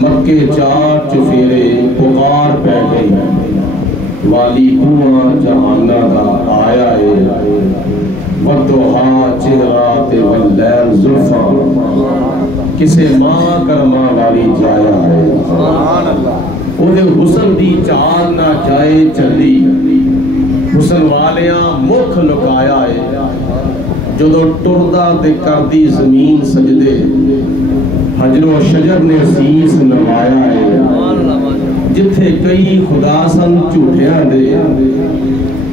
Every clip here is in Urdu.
مکے چار چفیرے پکار پہ گئی، والی کنواں جہانہ دا آیا ہے، ودوہا چہرات واللیل زلفاں، کسے ماں کرما والی جایا ہے، اوہے حسن دی چال نہ جائے چلی، حسن والیاں مکھ لکایا ہے، جدو ٹردہ دے کردی زمین سجدے، حجر و شجر نے سیس نوایا ہے، جتھے کئی خدا سن جھوٹیاں دے،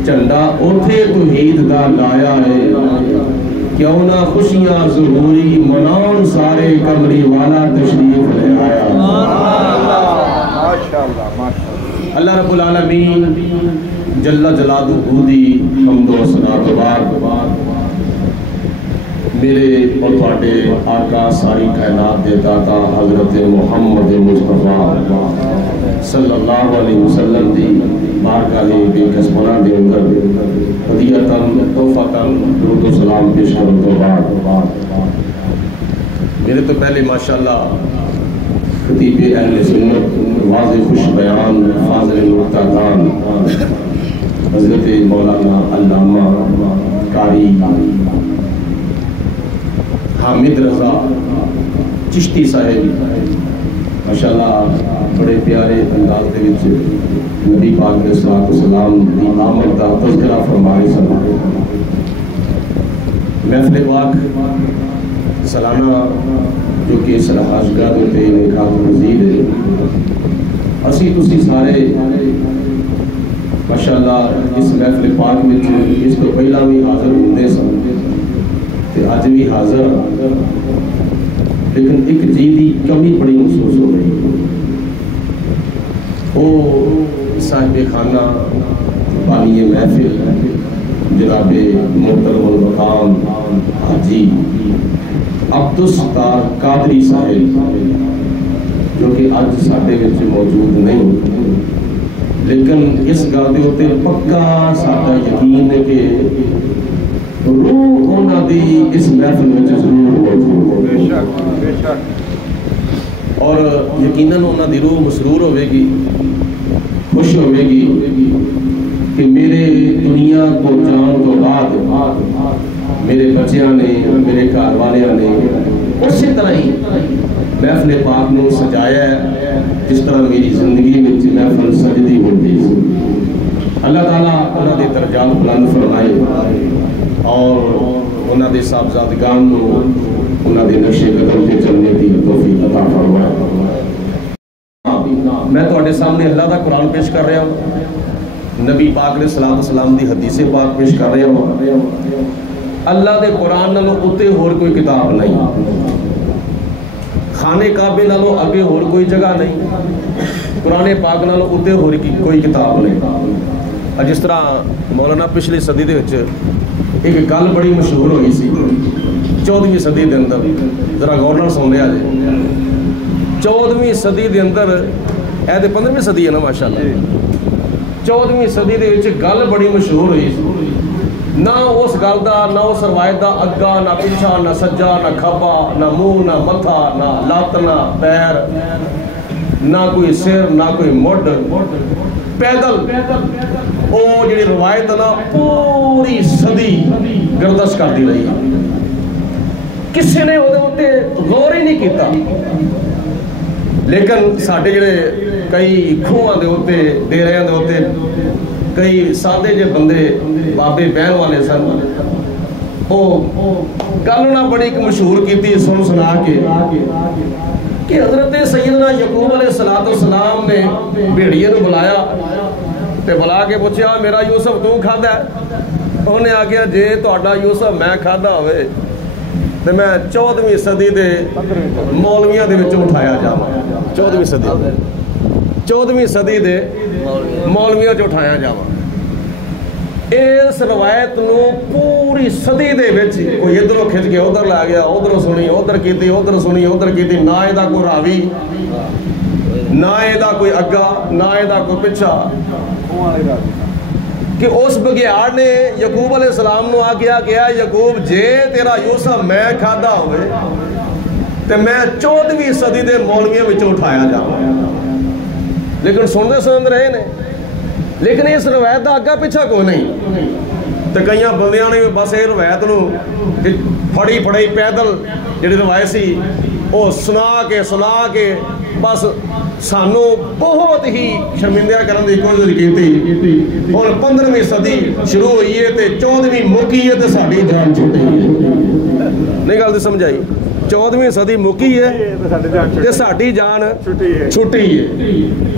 چنڈا اوتھے توحید دا لایا ہے، کیوں نہ خوشیاں ظہوری منان سارے کمری والا تشریف لے آیا۔ اللہ رب العالمین جل جلالہ دی حمد و ثنا تو بعد میرے اور تھوڑے آقا ساری کائنات دے داتا حضرت محمد مصطفیٰ صلی اللہ علیہ وسلم دی بارگاہ بے قسمانہ دے اندر ہدیتاً تحفۃً درود و سلام پیش کرنے تو بعد میرے تو پہلے ماشاءاللہ خطیب اہل سنت واضح خوش بیان فاضل مرتدان حضرت مولانا علامہ قاری حامد رضا چشتی صاحب ماشاءاللہ بڑے پیارے انداز دے وچ نبی پاک علیہ الصلوۃ والسلام دی آمد دا تذکرہ فرمائے سن۔ محفل پاک سالانہ جو کہ سرحاجگاہ تے انعقاد پذیر ہے، اسی تسی سارے ماشاءاللہ اس محفل پاک وچ اس تو پہلا بھی حاضر ہوندے سن تے اج بھی حاضر، لیکن ایک چیز دی کمی بڑی محسوس ہو رہی، وہ صاحب خانہ بانی محفل جناب محترم المقام حاجی عبدالستار قادری صاحب جو کہ آج ساڈے وچ موجود نہیں، لیکن اس گل دے اوتے پکا ساڈا یقین ہے کہ روح ہونا دی اس محفل میں ضرور موجود ہوگی، اور یقیناً ہونا دی روح مسرور ہوئے گی، خوش ہوئے گی کہ میرے دنیا کو جان تو بعد میرے بچیاں نے میرے گھر والیاں نے اسی طرح ہی محفل پاک نے سجایا ہے جس طرح میری زندگی میں محفل سجدی ہوتی ہے۔ اللہ تعالیٰ انہوں نے درجات بلند فرمائے اور انہوں نے صاحبزادگان کو انہوں نے نقش قدم کے چلنے کی توفیق عطا فرمائے۔ میں تو سامنے اللہ دا قرآن پیش کر رہا ہوں، نبی پاک علیہ الصلوۃ والسلام دی حدیث پاک پیش کر رہا ہوں۔ اللہ دے قرآن نالوں اتے اور کوئی کتاب نہیں، خانے کعبے نالوں اگے اور کوئی جگہ نہیں، قرآن پاک نالوں اتے اور کوئی کتاب نہیں۔ جس طرح مولانا پچھلی صدی دے وچ ایک گل بڑی مشہور ہوئی سی 14ویں صدی دے اندر، ذرا غور نال سن لیا جائے، 14ویں صدی دے اندر اے تے 15ویں صدی ہے نا ماشاءاللہ، 14ویں صدی دے وچ گل بڑی مشہور ہوئی سی، نہ اس گل دا نہ اس روایت دا اگا نہ پیچھا نہ سجا نہ کھبا نہ منہ نہ متھا نہ لت نہ پیر نہ کوئی سر نہ کوئی مڈ، پیدل او جڑی روایت نا پوری صدی گردش کرتی رہی، کسی نے وہ غور ہی نہیں کیتا، لیکن ساڈے جڑے کئی کھوہاں دے ہوتے ڈیریاں دے ہوتے کئی سادے جے بندے بابے بہن والے سن، وہ گل نہ بڑی مشہور کیتی سن سنا کے کہ حضرت سیدنا یعقوب علیہ السلام نے بھیڑیے نو بلایا تے بلا کے پوچھا میرا یوسف تو کھادا ہے؟ انہوں نے آگیا جے تہاڈا یوسف میں کھادا ہوئے تے میں 14ویں صدی دے مولویاں دے وچوں اٹھایا جاواں، 14ویں صدی دے مولویاں چ اٹھایا جاواں۔ اس روایت نو پوری صدی دے وچ کوئی ادھروں کھچ کے ادھر لا گیا، ادھروں سنی ادھر کیتی، ادھر سنی ادھر کیتی، نہ اے دا کوئی راوی نہ اے دا کوئی اگا نہ اے دا کوئی پچھا، کہ اس بگیاڑ نے یعقوب علیہ السلام نو آ گیا کہ یعقوب جے تیرا یوسف میں کھادا ہوئے تو میں 14ਵੀਂ صدی کے مولویوں وچوں اٹھایا جاواں. لیکن سنتے سنتے رہے نے، لیکن اس روایت کا اگا پیچھا کوئی نہیں. تو کئی بندیاں نے بس یہ روایت نو پھڑی پھڑائی پیدل جڑی روایت سی وہ سنا کے بس سانو بہت ہی شرمندہ کرنے کی کوشش کی. اور 15ویں صدی شروع ہوئی ہے تو 14ویں مکی ہے تو ساری جان چھٹی ہے. نہیں گل تو سمجھائی؟ 14ویں صدی مکی ہے تو ساری جان چھٹی ہے.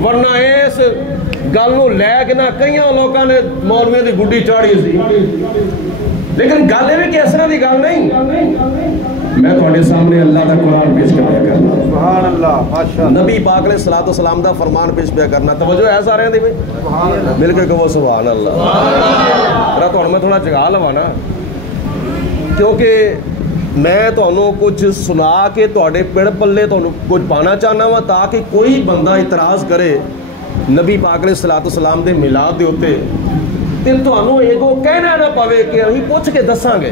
ورنہ اس گل نو لے کے نہ کئی لوگوں نے مولویوں کی گڈی چاڑی سی. لیکن گل یہ کہ اس طرح کی گل نہیں. میں تھوڑے سامنے اللہ کا قرآن پیش کر کرنا. سبحان اللہ، ماشاءاللہ. نبی پاک علیہ الصلوۃ والسلام دا فرمان پیش پیا کرنا. توجہ ہے سارے دی بھائی؟ مل کے کہو سبحان اللہ. ذرا تھوڑا میں تھوڑا جگا لوا نا، کیونکہ میں تھانوں کچھ سنا کے تھوڑے پیڑ پلے تھانوں کچھ پانا چاہنا وا تاکہ کوئی بندہ اعتراض کرے نبی پاک علیہ الصلوۃ والسلام دے میلاد دے اوتے تے تھانوں ایگو کہنا نہ پاوے کہ اسی پوچھ کے دساں گے.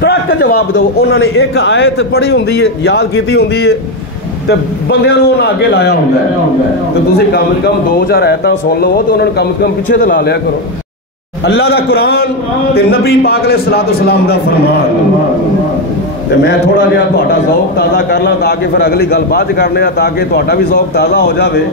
ٹرک جواب دو. انہوں نے ایک آیت پڑھی ہوندی ہے، یاد کیتی ہوندی ہے تے بندیاں نوں انہاں اگے لایا ہوندا ہے. تے تسی کم از کم 2-4 آیتاں سن لو تے انہاں نے کم از کم پیچھے تے لا لیا کرو. اللہ دا قرآن تے نبی پاک علیہ الصلوۃ والسلام دا فرمان. تے میں تھوڑا جہا تہاڈا ذوق تازہ کر لاں تاکہ پھر اگلی گل بعد کرنے آ تاکہ تہاڈا بھی ذوق تازہ ہو جاوے.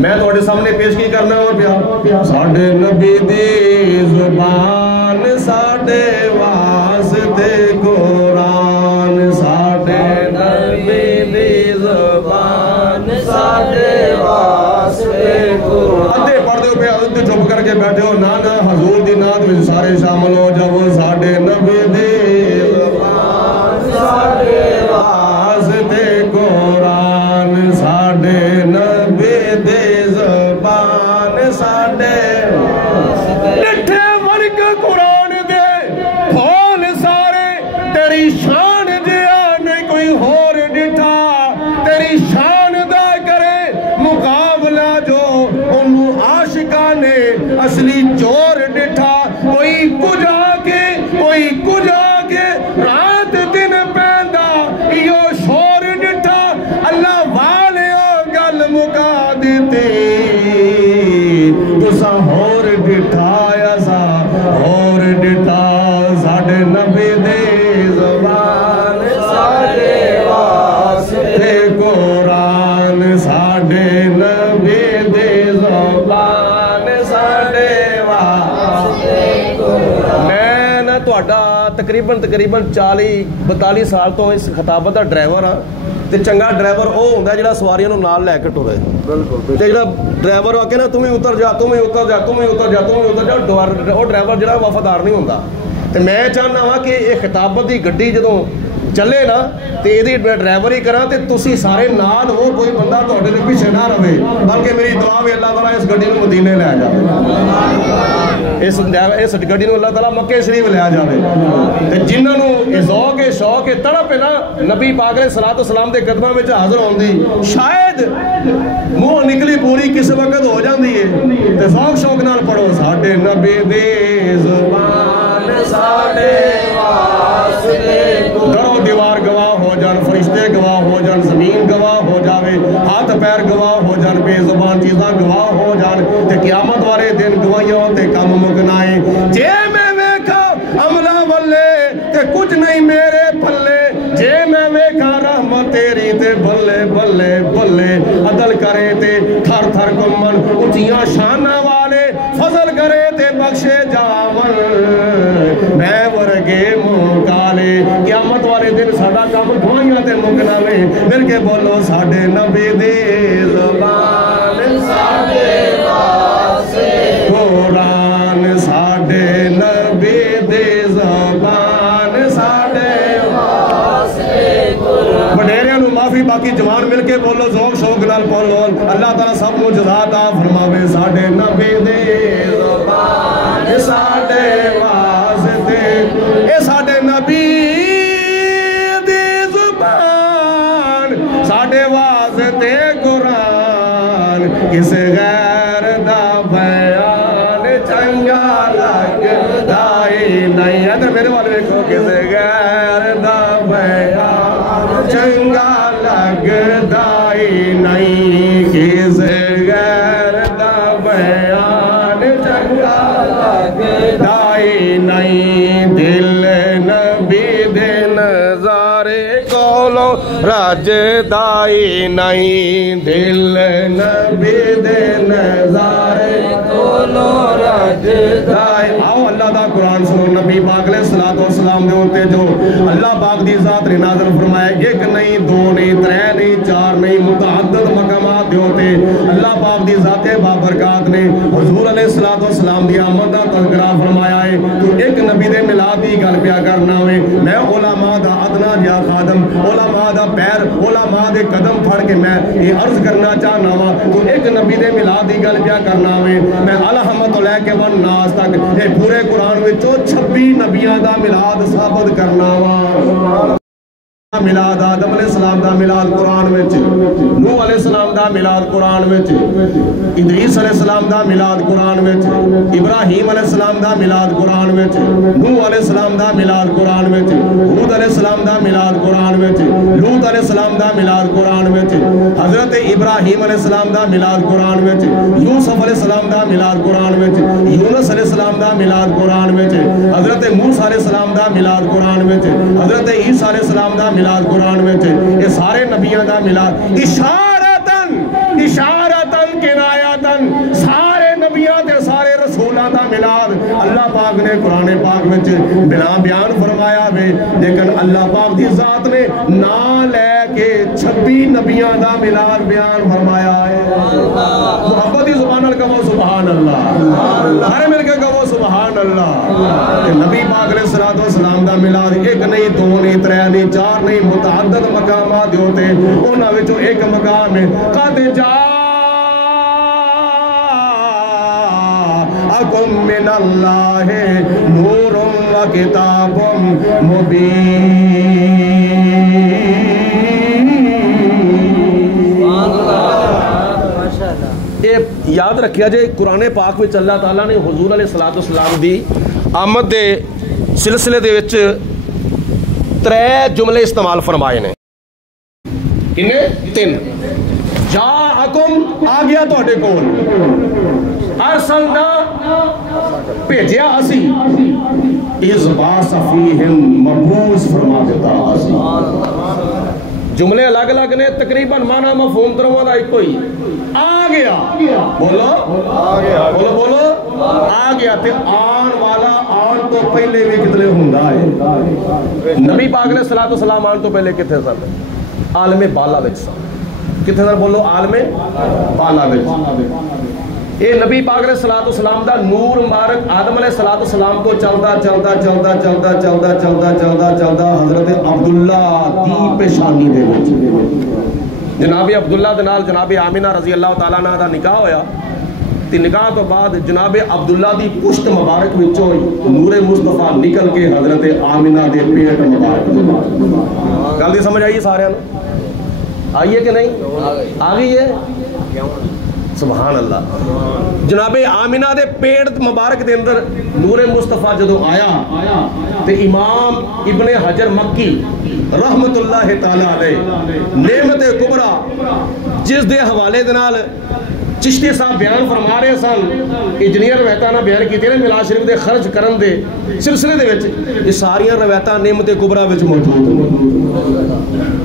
میں تہاڈے سامنے پیش کی کرنا ہو پیا. ساڈے نبی دی زبان ساڈے واسطے قرآن. ساڈے نبی دی زبان ساڈے واسطے قرآن. ادھے پڑھ دیو پہ ادھے چپ کر کے بیٹھے ہو. نہ حضور دی نعت وچ سارے شامل ہو جاؤ. ساڈے نبی دی زبان ساڈے واسطے قرآن. ساڈے نبی دی زبان ساڈے ڈٹھے ورگ قرآن دے پھول سارے تیری شان جیا نہیں کوئی ہور ڈٹھا. تیری شان دا کرے مقابلہ جو انہوں عاشقاں نے اصلی چور ڈٹھا. کوئی کجا کے رات دن پیندا ایو شور ڈٹھا. اللہ والے گل مکا دیتے تسا ہور ڈٹھا ایسا ہور ڈٹھا. ساڈے نبی دی زبان ساڈے واسطے قرآن. ساڈے نبی دی زبان ساڈے واسطے قرآن. میں نا تہاڈا تقریباً 40-42 سال تو اس خطابت دا ڈرائیور ہاں. تے چنگا ڈرائیور وہ ہوندا جڑا سواریاں نوں نال لے کے ٹرے. تے جڑا ڈرائیور آ کے نا تم ہی اتر جا وہ ڈرائیور جڑا وفادار نہیں ہوندا. تے میں چاہنا وا کہ یہ خطابت دی گڈی جدوں چلے نا تے یہ ڈرائیور ہی کرا تے تسی سارے نال ہو. کوئی بندہ تہاڈے دے پیچھے نہ رہے بلکہ میری دعا وی اللہ تعالیٰ اس گڈی نوں مدینے لے جاوے. اس گڈی نوں اللہ تعالیٰ مکے شریف لے جاوے. تے جنہاں نوں ذوق شوق تڑپ ہے نا نبی پاک علیہ الصلوۃ والسلام دے قدماں وچ حاضر ہون دی شاید منہ نکلی پوری کس وقت ہو جاندی ہے. تے ذوق شوق نال پڑھو. ساڈے نبی دی زبان ساڈے واسطے. گھروں دیوار گواہ ہو جان، فرشتے گواہ ہو جان، زمین گواہ ہو جاوے، ہاتھ پیر گواہ ہو جان، بے زبان چیزاں گواہ ہو جان. تے قیامت والے دن گواہیاں تے کم مکنا ہے. جے میں ویکھا عملہ والے تے کچھ نہیں میرے پلے. جے میں ویکھا رحمت تیری تے بلے بلے بلے. عدل کرے تے تھر تھر گمن اونچیاں شاناں والے. فضل کرے تے بخشے جاون میں ورگے منہ کالے. قیامت والے دن ساڈا کام گواہیاں تے مکنا وے. مل کے بولو ساڈے نبی دی زبان ساڈے واسطے قرآن. ساڈے نبی دی زبان ساڈے واسطے قرآن. وڈیریاں نوں معافی باقی جوان مل کے بولو ذوق شوق نال بولو. اللہ تعالیٰ سب کو جزا عطا فرماوے. ساڈے نبی دی زبان ساڈے واسطے. اے ساڈے نبی دی زبان ساڈے واسطے قرآن. کسے غیر دا بیان چنگا لگدا ہی نہیں. ادھر میرے والے دیکھو. کسے غیر دا بیان چنگا دائی نہیں کس غیر دا بیان چنگا دائی نہیں دل نبی دے نظارے کولو رج دائی نہیں دل نبی دے نظارے کولو رج دائی آؤ اللہ دا قرآن سنو نبی پاک علیہ السلام دے ہوتے جو اللہ پاک دی ذات نے نازل فرمائے ایک نہیں دو نہیں ترے نہیں چار نہیں متعدد مقامات دے ہوتے اللہ پاک دی ذات بابرکات نے حضور علیہ السلام دی آمد دا تذکرہ فرمایا ہے تو ایک نبی دے ملاد دی گل پیا کرنا ہوئے میں علماء دا ادنا جا خادم علماء دا پیر علماء دے قدم پھڑ کے میں یہ عرض کرنا چاہنا ہوا تو ایک نبی دے ملاد دی گل پیا کرنا ہوئے میں الحمد لے کے ون ناس تک یہ پورے قرآن میں 26 نبیاں دا ملاد ثابت کرنا ہوا ملاد آدم علیہ السلام دا ملاد قرآن وچ نوح علیہ السلام دا ملاد قرآن وچ ادریس علیہ السلام دا ملاد قرآن وچ ابراہیم علیہ السلام دا ملاد قرآن وچ نوح علیہ السلام دا ملاد قرآن وچ ہود علیہ السلام دا ملاد قرآن وچ لوط علیہ السلام دا ملاد قرآن وچ حضرت ابراہیم علیہ السلام دا ملاد قرآن وچ یوسف علیہ السلام دا ملاد قرآن وچ یونس علیہ السلام دا ملاد قرآن وچ حضرت موسیٰ علیہ السلام دا ملاد قرآن وچ حضرت عیسیٰ علیہ السلام دا ملاد قرآن میں تھے یہ سارے نبیوں دا ملاد اشارتاً کنایتاً سارے نبیوں دے سارے رسولوں دا ملاد اللہ پاک نے قرآن پاک میں بلا بیان فرمایا ہوئے لیکن اللہ پاک دی ذات نے نہ لے کے 26 نبیوں دا ملاد بیان فرمایا ہے محبت زبان کہو سبحان اللہ سارے مل کے کہو سبحان اللہ نبی پاک علیہ السلام دا ملاد ایک نہیں دو نہیں ترے نہیں چار نہیں متعدد مقامات ہوتے انہاں وچوں ایک مقام ہے قد جاءکم من اللہ نور و کتاب مبین یاد رکھیا جائے قرآن پاک میں اللہ تعالیٰ نے حضور علیہ السلام دی آمد دے سلسلے دے وچ 3 جملے استعمال فرمائے نے کنے 3 جاءکم آ گیا تو اٹھے کون ارسلنا بھیجیا اسی از باس فیہم مبعوث فرما دیتا اسی جملے الگ الگ نے تقریباً معنی مفہوم تروں دا ایک کوئی آ گیا بولو آ گیا بولو آ گیا تے آن والا آن تو پہلے بھی کتنے ہوندا ہے نبی پاک علیہ السلام آن تو پہلے کتنے سن عالم بالا وچ سن کتنے سن بولو عالم بالا وچ اے نبی پاک علیہ السلام دا نور مبارک آدم علیہ السلام کو چلتا حضرت عبداللہ دی پیشانی دے وچ جناب عبداللہ دے نال جناب آمینہ رضی اللہ تعالیٰ عنہ دا نکاح ہویا تے نکاح تو بعد جناب عبداللہ دی پشت مبارک وچوں نور مصطفیٰ نکل کے حضرت آمینہ دے پیٹ مبارک دے گل دی سمجھ آئیے سارے آئیے کہ نہیں آ گئی ہے سبحان اللہ جناب آمینہ دے پیٹ مبارک دے اندر نور مصطفیٰ جدو آیا تے امام ابن حجر مکی رحمت اللہ تعالیٰ علیہ نعمت کبرا جس دے حوالے دنال چشتی صاحب بیان فرما رہے سن انجینئر روایتاں بیان کیتے نے میلاد شریف دے خرچ کرن دے سلسلے دے وچ یہ ساریاں روایتاں نعمت کبرا وچ موجود ہیں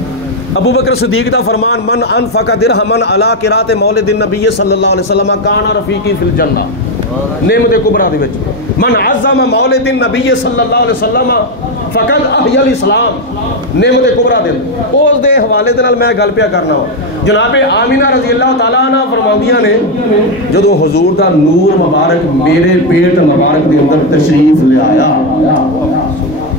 ابو بکر صدیق دا فرمان من انفق درہمن علی قرات مولد النبی صلی اللہ علیہ وسلم کان رفیقی فی الجنہ نعمت کبرا دے وچ من عظم مولد النبی صلی اللہ علیہ وسلم فقد احیا الاسلام نعمت کبرا دے اس دے حوالے دے نال میں گل پیا کرنا جناب آمینہ رضی اللہ تعالیٰ عنہ فرماندیاں نے جدو حضور دا نور مبارک میرے پیٹ مبارک دے اندر تشریف لے آیا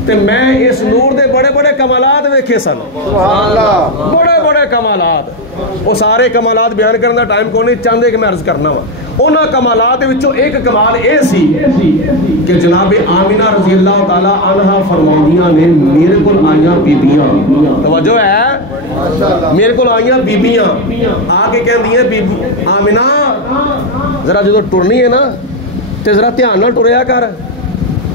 تے میں اس نور دے بڑے بڑے کمالات ویکھے سن بڑے بڑے کمالات وہ سارے کمالات بیان کرنا ٹائم کو نہیں چاہتے کہ میں عرض کرنا وا انہاں کمالات دے وچوں ایک کمال اے سی کہ جناب آمینہ رضی اللہ تعالی عنہا فرماندیاں نے میرے کول آئیاں بیبیاں توجہ ہے میرے کول آئیاں بیبیاں آ کے کہندیاں بی آمینہ ذرا جدوں ٹرنی ہے نا تے ذرا دھیان نال ٹریا کر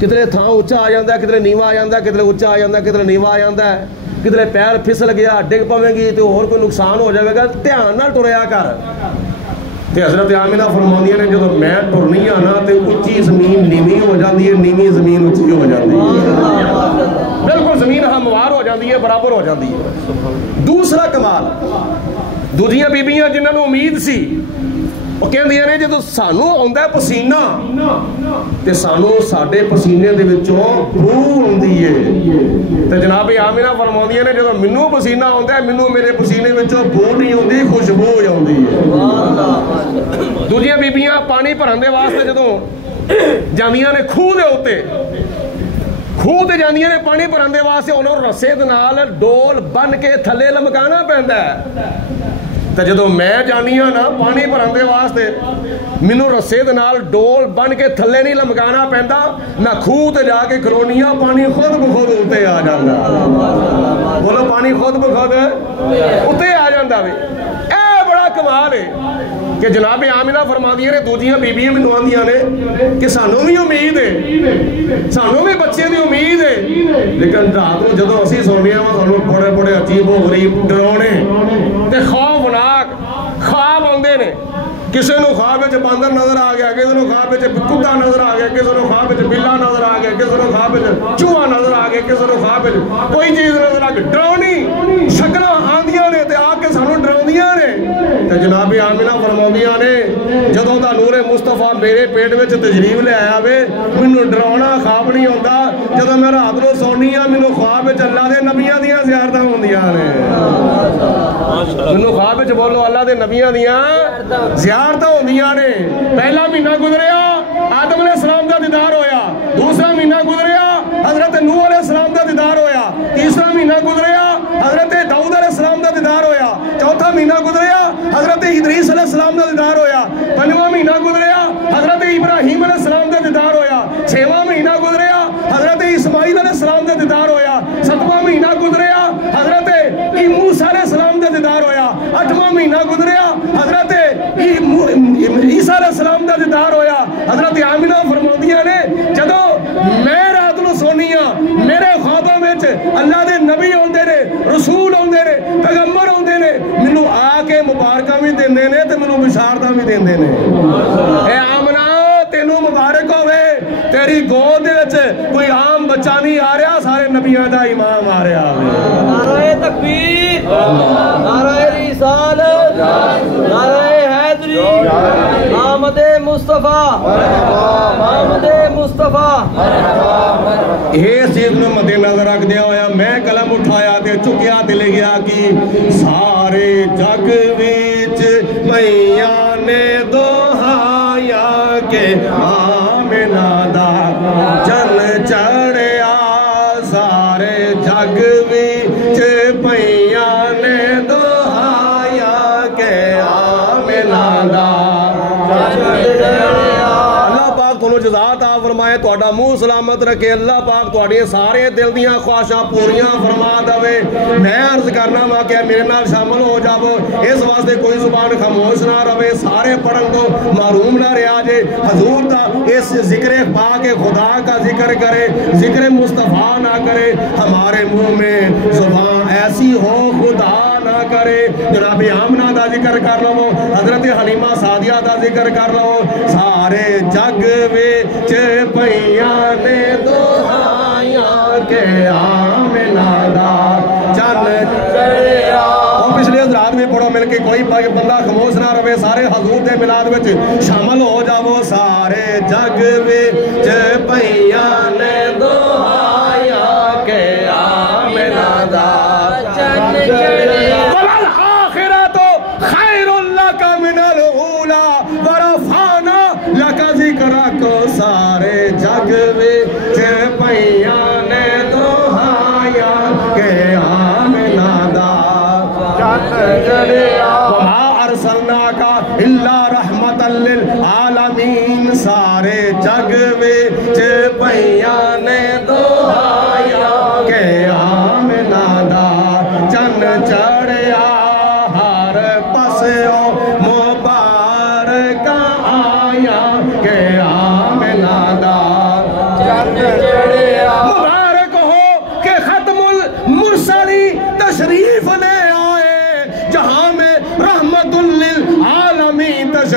کتنے تھان اچا آ جاتا ہے کتنے نیوا آ جاتا ہے کتنے اچا آ جاتا ہے کتنے نیوا آ جاتا ہے کدھر پیر پھسل گیا ڈگ پوے گی تو اور کوئی نقصان ہو جائے گا، دھیان نال ٹریا کر۔ تے حضرت آمنہ فرماندیاں نے جدوں میں ٹرنی ہاں نا تے اچھی زمین نیوی ہو جاندی ہے، نیوی زمین اچھی ہو جاندی ہے، بالکل زمین ہموار ہو جاندی ہے، برابر ہو جاندی ہے۔ دوسرا کمال، دوجیاں بیبیاں جنہاں نوں امید سی وہ کہندیاں نے جدوں سانوں آوندا ہے پسینہ تے سانوں ساڈے پسینے دے وچوں بو آندی ہے، تے جناب آمنہ فرماندیاں نے جدوں مینوں پسینہ آوندا ہے مینوں میرے پسینے وچوں بو نہیں آندی، خوشبو ہو جاندی ہے۔ دوجیاں بیبیاں پانی بھرن دے واسطے جدوں جاندیاں نے کھوہ دے اوتے، کھوہ تے جاندیاں نے پانی بھرن دے واسطے انہاں نوں رسے دے نال ڈول بن کے تھلے لمکانا پیندا ہے۔ تے جدوں میں جانی ہاں نا پانی بھرن دے واسطے مینوں رسے دے نال ڈول بن کے تھلے نہیں لمکانا پیندا، میں کھوہ تے جا کے کھلونی ہاں، پانی خود بخود اوتے آ جاندا، بولو پانی خود بخود اوتے آ جاندا وے۔ اے بڑا کمال ہے کہ جناب آمنہ فرماندیاں نے دوجیاں بیبیاں مینوں آندیاں نے کہ سانوں بھی امید ہے، سانوں بھی بچے دی امید ہے، لیکن رات نوں جدوں اسی سونے ہاں سانوں بڑے بڑے عجیب و غریب ڈراونے تے خوفناک خواب آندے نے۔ کسی نو خواب وچ باندر نظر آ گیا، کسی نو خواب وچ کتا نظر آ گیا، کسی نو خواب وچ بلا نظر آ گیا، کسی نو خواب وچ چوہا نظر آ گیا، کسی نو خواب وچ کوئی چیز نظر آ گئی، ڈراؤنی شکلاں آندیاں نے تے آ کے سانوں ڈراؤندیاں نے۔ تے جناب آمنہ فرماندیاں نے جدوں دا نور مصطفیٰ میرے پیٹ وچ تشریف لے آیا وے مینوں ڈراؤنا خواب نہیں ہوندا، جدوں میں رات نوں سونی ہاں مینوں خواب وچ اللہ دے نبیاں دیاں زیارتاں ہوندیاں نے، مینوں خواب وچ بولو اللہ دے نبیاں دیاں زیارتاں ہوندیاں نے۔ پہلا مہینہ گزریا آدم علیہ السلام دا دیدار ہویا، دوسرا مہینہ گزریا حضرت نوح علیہ السلام دا دیدار ہویا، تیسرا مہینہ گزریا حضرت داؤد علیہ السلام دا دیدار ہویا، چوتھا مہینہ گزریا حضرت ادریس علیہ السلام دا دیدار ہویا، پنجواں مہینہ گزریا حضرت ابراہیم علیہ السلام دا دیدار ہویا، چھواں مہینہ گزریا حضرت اسماعیل علیہ السلام دا دیدار ہویا، ستواں مہینہ گزریا حضرت موسیٰ علیہ السلام دا دیدار ہویا، اٹھواں مہینہ گزریا حضرت عیسیٰ علیہ السلام دا دیدار ہویا۔ حضرت آمنہ فرماندیاں نے جدوں میں رات نوں سونی ہاں میرے خواباں وچ اللہ دے نبی ہوندے نے، رسول ہوندے نے، پیغمبر ہوندے نے، مینوں آ کے مبارکاں بھی دیندے نے تے مینوں بشارتاں بھی دیندے نے۔ اے آمنہ تینوں مبارک ہوے، تیری گود دے وچ کوئی عام بچہ نہیں آ رہا، سارے نبیاں دا امام آ رہا ہے۔ نعرہ تکبیر، نعرہ رسالت، نعرہ حیدری، آمد مصطفیٰ، آمد مصطفیٰ۔ اس چیز میں مد نظر رکھ دیا ہویا میں قلم اٹھایا تے چکیا تے لے گیا کہ سارے جگ وچ میاں نے دوہایا کہ آمنہ دا چن چڑھیا، سارے جگ وچ میاں نے دوہایا کہ آمنہ دا چن چڑھیا۔ اللہ پاک تھانوں جزا عطا فرمائے، تہاڈا منہ سلامت رکھے، اللہ پاک تہاڈیاں سارے دل دیاں خواہشاں پوریاں فرما دے۔ میں عرض کرنا وا کہ میرے نال شامل ہو جاؤ، اس واسطے کوئی زبان خاموش نہ رہے، سارے پڑھن تو محروم نہ رہا جے۔ حضور دا اس ذکر پاک خدا کا ذکر کرے، ذکر مصطفیٰ نہ کرے، ہمارے منہ میں زبان ایسی ہو خدا نہ کرے۔ جناب آمنہ دا ذکر کر لو، حضرت حلیمہ سعدیہ دا ذکر کر لو، سارے جگ وچ پیاں نے دوہایا کہ آمنہ دا چن چڑھیا۔ پچھلے حضرات میں پڑھو مل کے، کوئی بندہ خاموش نہ رہے، سارے حضور دے میلاد وچ شامل ہو جاؤ۔ سارے جگ وچ پیاں نے دوہایا کہ آمنہ دا چن چڑھیا۔ والآخرۃ خیر لک من الاولی ورفعنا لک ذکرک۔ سارے جگ وچ پیاں نے دوہایا کہ آمنہ دا چن چڑھیا۔ وما ارسلناک الا رحمۃ للعالمین۔ سارے جگ وچ پیاں نے دوہایا کہ آمنہ دا چن چڑھیا۔ ہر پاسوں مبارک آیا کہ آمنہ دا چن چڑھیا۔ مبارک ہو کہ ختم المرسلین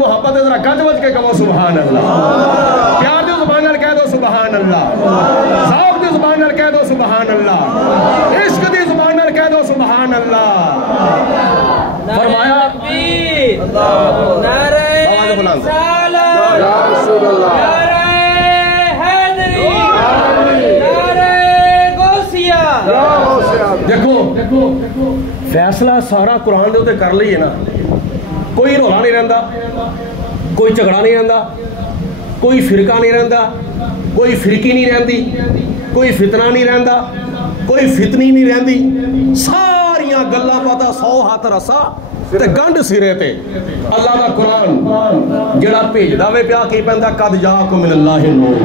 محبت ذرا گج وج کے کہو سبحان اللہ. پیار دی زبان نال کہہ دو سبحان اللہ. ذوق دی زبان نال کہہ دو سبحان اللہ. عشق دی زبان نال کہہ دو سبحان اللہ. فرمایا نعرہ رسالت، یا رسول اللہ، نعرہ حیدری، نعرہ غوثیہ. دیکھو فیصلہ سارا قرآن دے تے کر لئیے نا. کوئی رولا نہیں رہندا، کوئی جھگڑا نہیں رہندا، کوئی فرقہ نہیں رہندا، کوئی فرقی نہیں رہندی، کوئی فتنہ نہیں رہندا، کوئی فتنی نہیں رہندی. ساریاں گلاں پتہ 100 ہاتھ رسا تے گنڈ سرے تے. اللہ دا قرآن جڑا بھیجدا وے پیا کی پیندا قد جاءکم من اللہ نور.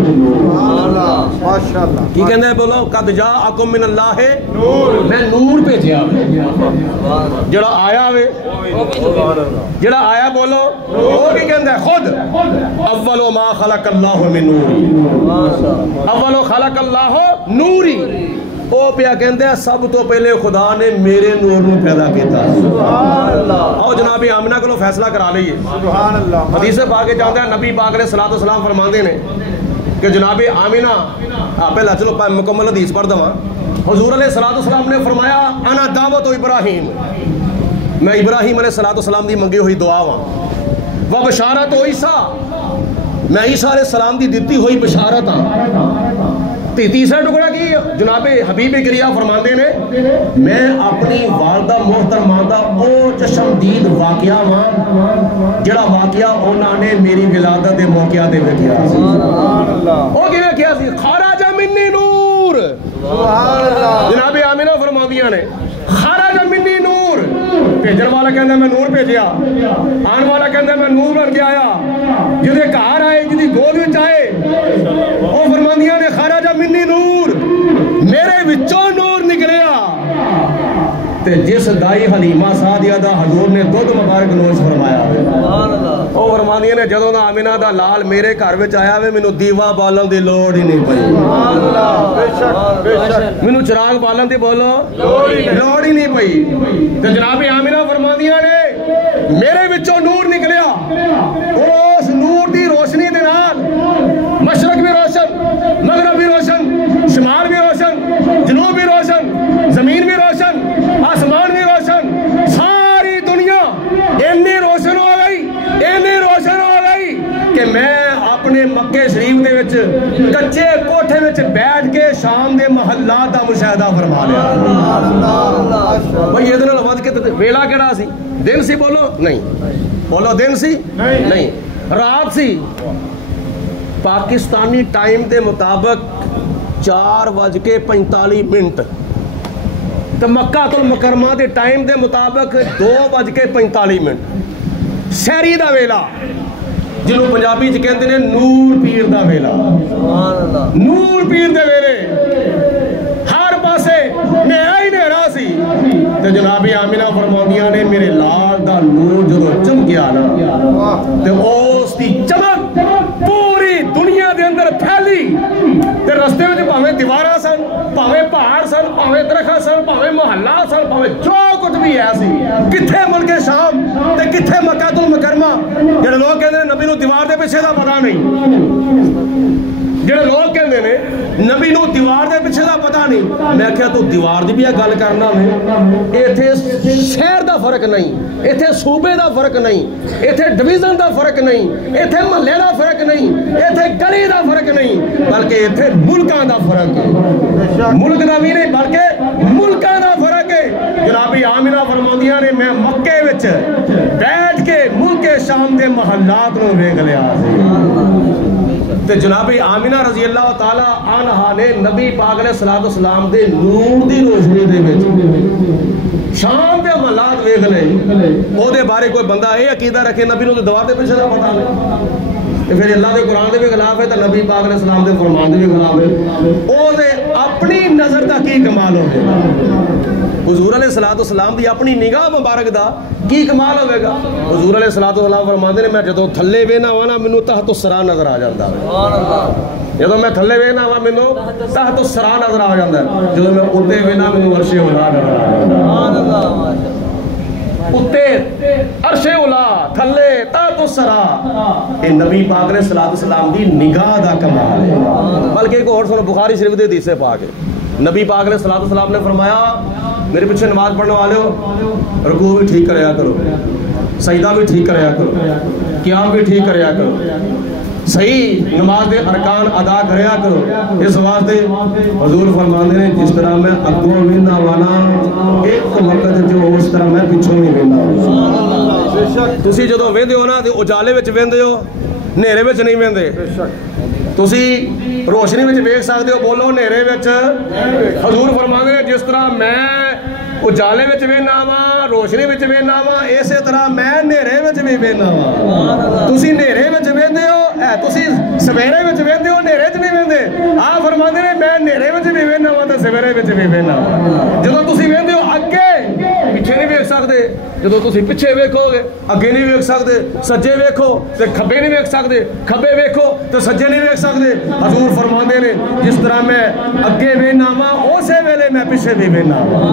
ماشاءاللہ. کی کہندے بولو قد جاءکم من اللہ نور. میں نور بھیجیا جڑا آیا وے، جڑا آیا بولو وہ کی کہندا ہے خود اول ما خلق اللہ من نور. اول خلق اللہ نوری. وہ پیا کہندے ہیں سب تو پہلے خدا نے میرے نور نو پیدا کیتا. سبحان اللہ. آؤ جناب آمنہ کو فیصلہ کرا لئیے. سبحان اللہ. حدیث پاک جانتے ہیں نبی پاک علیہ الصلوۃ والسلام فرماندے نے کہ جناب آمنہ پہلا چلو مکمل حدیث پڑھ دواں. حضور علیہ الصلوۃ والسلام نے فرمایا انا دعوت ابراہیم، میں ابراہیم علیہ الصلوۃ والسلام دی منگی ہوئی دعا ہاں. و بشارت عیسیٰ، میں عیسیٰ علیہ السلام دی دتی ہوئی بشارت ہاں. تیسرا ٹکڑا کی جناب حبیب کریم فرماندے نے میں اپنی والدہ محترمہ دا او چشمدید واقعہ ہاں جڑا واقعہ انہوں نے میری ولادت دے موقع دے ویکھیا سی. سبحان اللہ. او کیویں کیا سی؟ خرج منی نور. سبحان اللہ. جناب آمنہ فرماندیاں نے خرج منی نور. بھیجن والا کہندا میں نور بھیجیا، آن والا کہندا میں نور بن کے آیا. جدے گھر آئے جدی گود وچ آئے او فرماندیاں نے خرج منی نور، میرے وچوں نور نکلیا. تے جس دائی حلیمہ سعدیہ دا حضور نے دودھ مبارک نوش فرمایا ہوئے او فرماندیاں نے جدوں دا آمنہ دا لال میرے گھر وچ آیا ہوئے مینوں دیوا بالن دی لوڑ ہی نہیں پئی. سبحان اللہ. بے شک بے شک. مینوں چراغ بالن دی بولو لوڑ ہی نہیں پئی. تے جناب آمنہ فرماندیاں نے میرے وچوں نور نکلیا. اس نور دی روشنی دے نال مشرق بھی روشن، مغرب بھی روشن، شمال بھی روشن، جنوب بھی روشن، زمین بھی روشن، آسمان بھی روشن. ساری دنیا اتنی روشن ہو گئی، اتنی روشن ہو گئی کہ میں اپنے مکے شریف دے وچ کچے کوٹھے وچ بیٹھ کے شام دے محلات دا مشاہدہ فرما لیا. بھئی یہ دن ود کے ویلا کیڑا سی؟ دن سی بولو نہیں، بولو دن سی نہیں، رات سی. پاکستانی ٹائم دے مطابق 4:45 تو مکہ المکرمہ دے ٹائم دے مطابق 2:45. سحری دا ویلا جنہوں پنجابی چ کہندے نے نور پیر دا ویلا. نور پیر دے ویلے ہر پاسے نیرا ہی نیرا سی. تے جناب آمنہ فرماندیاں نے میرے لال دا نور جدوں چمکیا نا تے اس دی چمک پوری دنیا دے اندر پھیلی. تے رستے وچ بھاویں دیواراں سن، بھاویں پہاڑ سن، بھاویں درخت سن، بھاویں محلہ سن، بھاویں جو کچھ بھی ہے سی. کتھے ملک شام تے کتھے مکہ المکرمہ. جڑے لوگ کہندے نے نبی نو دیوار دے پیچھے دا پتہ نہیں، جڑے لوگ کہندے نے نبی نو دیوار دے پیچھے دا پتہ نہیں. میں کہیا تو دیوار دی بھی گل کرنا میں ایتھے شہر دا فرق نہیں، ایتھے صوبے دا فرق نہیں، ایتھے ڈویژن دا فرق نہیں، ایتھے محلے دا فرق نہیں، ایتھے گلی دا فرق نہیں، بلکہ ایتھے ملکاں دا فرق ہے. ملک دا بھی نہیں بلکہ ملکاں دا فرق ہے. جناب آمنہ فرماندیاں نے میں مکے وچ بیٹھ کے ملک شام دے محلات نو ویکھ لیا. تے جناب آمنہ رضی اللہ تعالی عنہا نے نبی پاک علیہ الصلوۃ والسلام دے نور دی روشنی دے وچ شام دے محلات ویکھ لے. او دے بارے کوئی بندہ یہ عقیدہ رکھے نبی نو تے دیوار دے پیچھے دا پتہ نہیں، تے پھر اللہ دے قرآن دے بھی خلاف ہے تے نبی پاک علیہ السلام دے فرمان دے بھی خلاف ہے. او دے اپنی نظر دا کی کمال ہوگا؟ حضور علیہ الصلوۃ والسلام دی اپنی نگاہ مبارک دا کی کمال ہوئے گا؟ حضور علیہ الصلوۃ والسلام فرماندے نے میں جدوں تھلے وینا وا نا مینوں تحت السرا نظر آ جاندا ہے. جدوں میں تھلے وینا وا مینوں تحت السرا نظر آ جاندا ہے. جدوں میں اوتے وینا مینوں عرش اولا نظر آ جاندا ہے. اتے عرش اولا تھلے تحت الثری اے نبی پاک علیہ الصلوۃ والسلام دی نگاہ دا کمال ہے بلکہ ایک اور سنو بخاری شریف دے حدیث پاک ہے نبی پاک علیہ الصلوۃ والسلام نے فرمایا میرے پیچھے نماز پڑھنے والے ہو رکوع بھی ٹھیک کریا کرو سجدہ بھی ٹھیک کریا کرو قیام بھی ٹھیک کریا کرو صحیح نماز دے ارکان ادا کریا کرو اس واسطے حضور فرماندے نے جس طرح میں اگوں ویندا وانا ایک وقت جو اس طرح میں پیچھوں ہی ویندا تسی جدوں ویندے ہو نا تے اجالے وچ ویندے ہو نیرے وچ نہیں ویندے تسی روشنی وچ ویکھ سکدے ہو بولو نیرے وچ حضور فرماندے نے جس طرح میں اجالے وچ وینا وا روشنی وچ وینا وا اسی طرح میں نیرے وچ بھی وینا وا تسی نیرے وچ ویندے ہو تسی سویرے وچ ویندے ہو نیرے وچ نہیں ویندے آ فرماندے نے میں نیرے وچ بھی وینا وا تے سویرے وچ بھی وینا وا جدوں تسی ویندے ہو اگے پیچھے نہیں ویکھ سکدے جدوں تسی پیچھے ویکھو گے اگے نہیں ویکھ سکدے سجے ویکھو تے کھبے نہیں ویکھ سکدے کھبے ویکھو تے سجے نہیں ویکھ سکدے حضور فرماندے نے جس طرح میں اگے وینا وا اسی ویلے میں پیچھے بھی وینا وا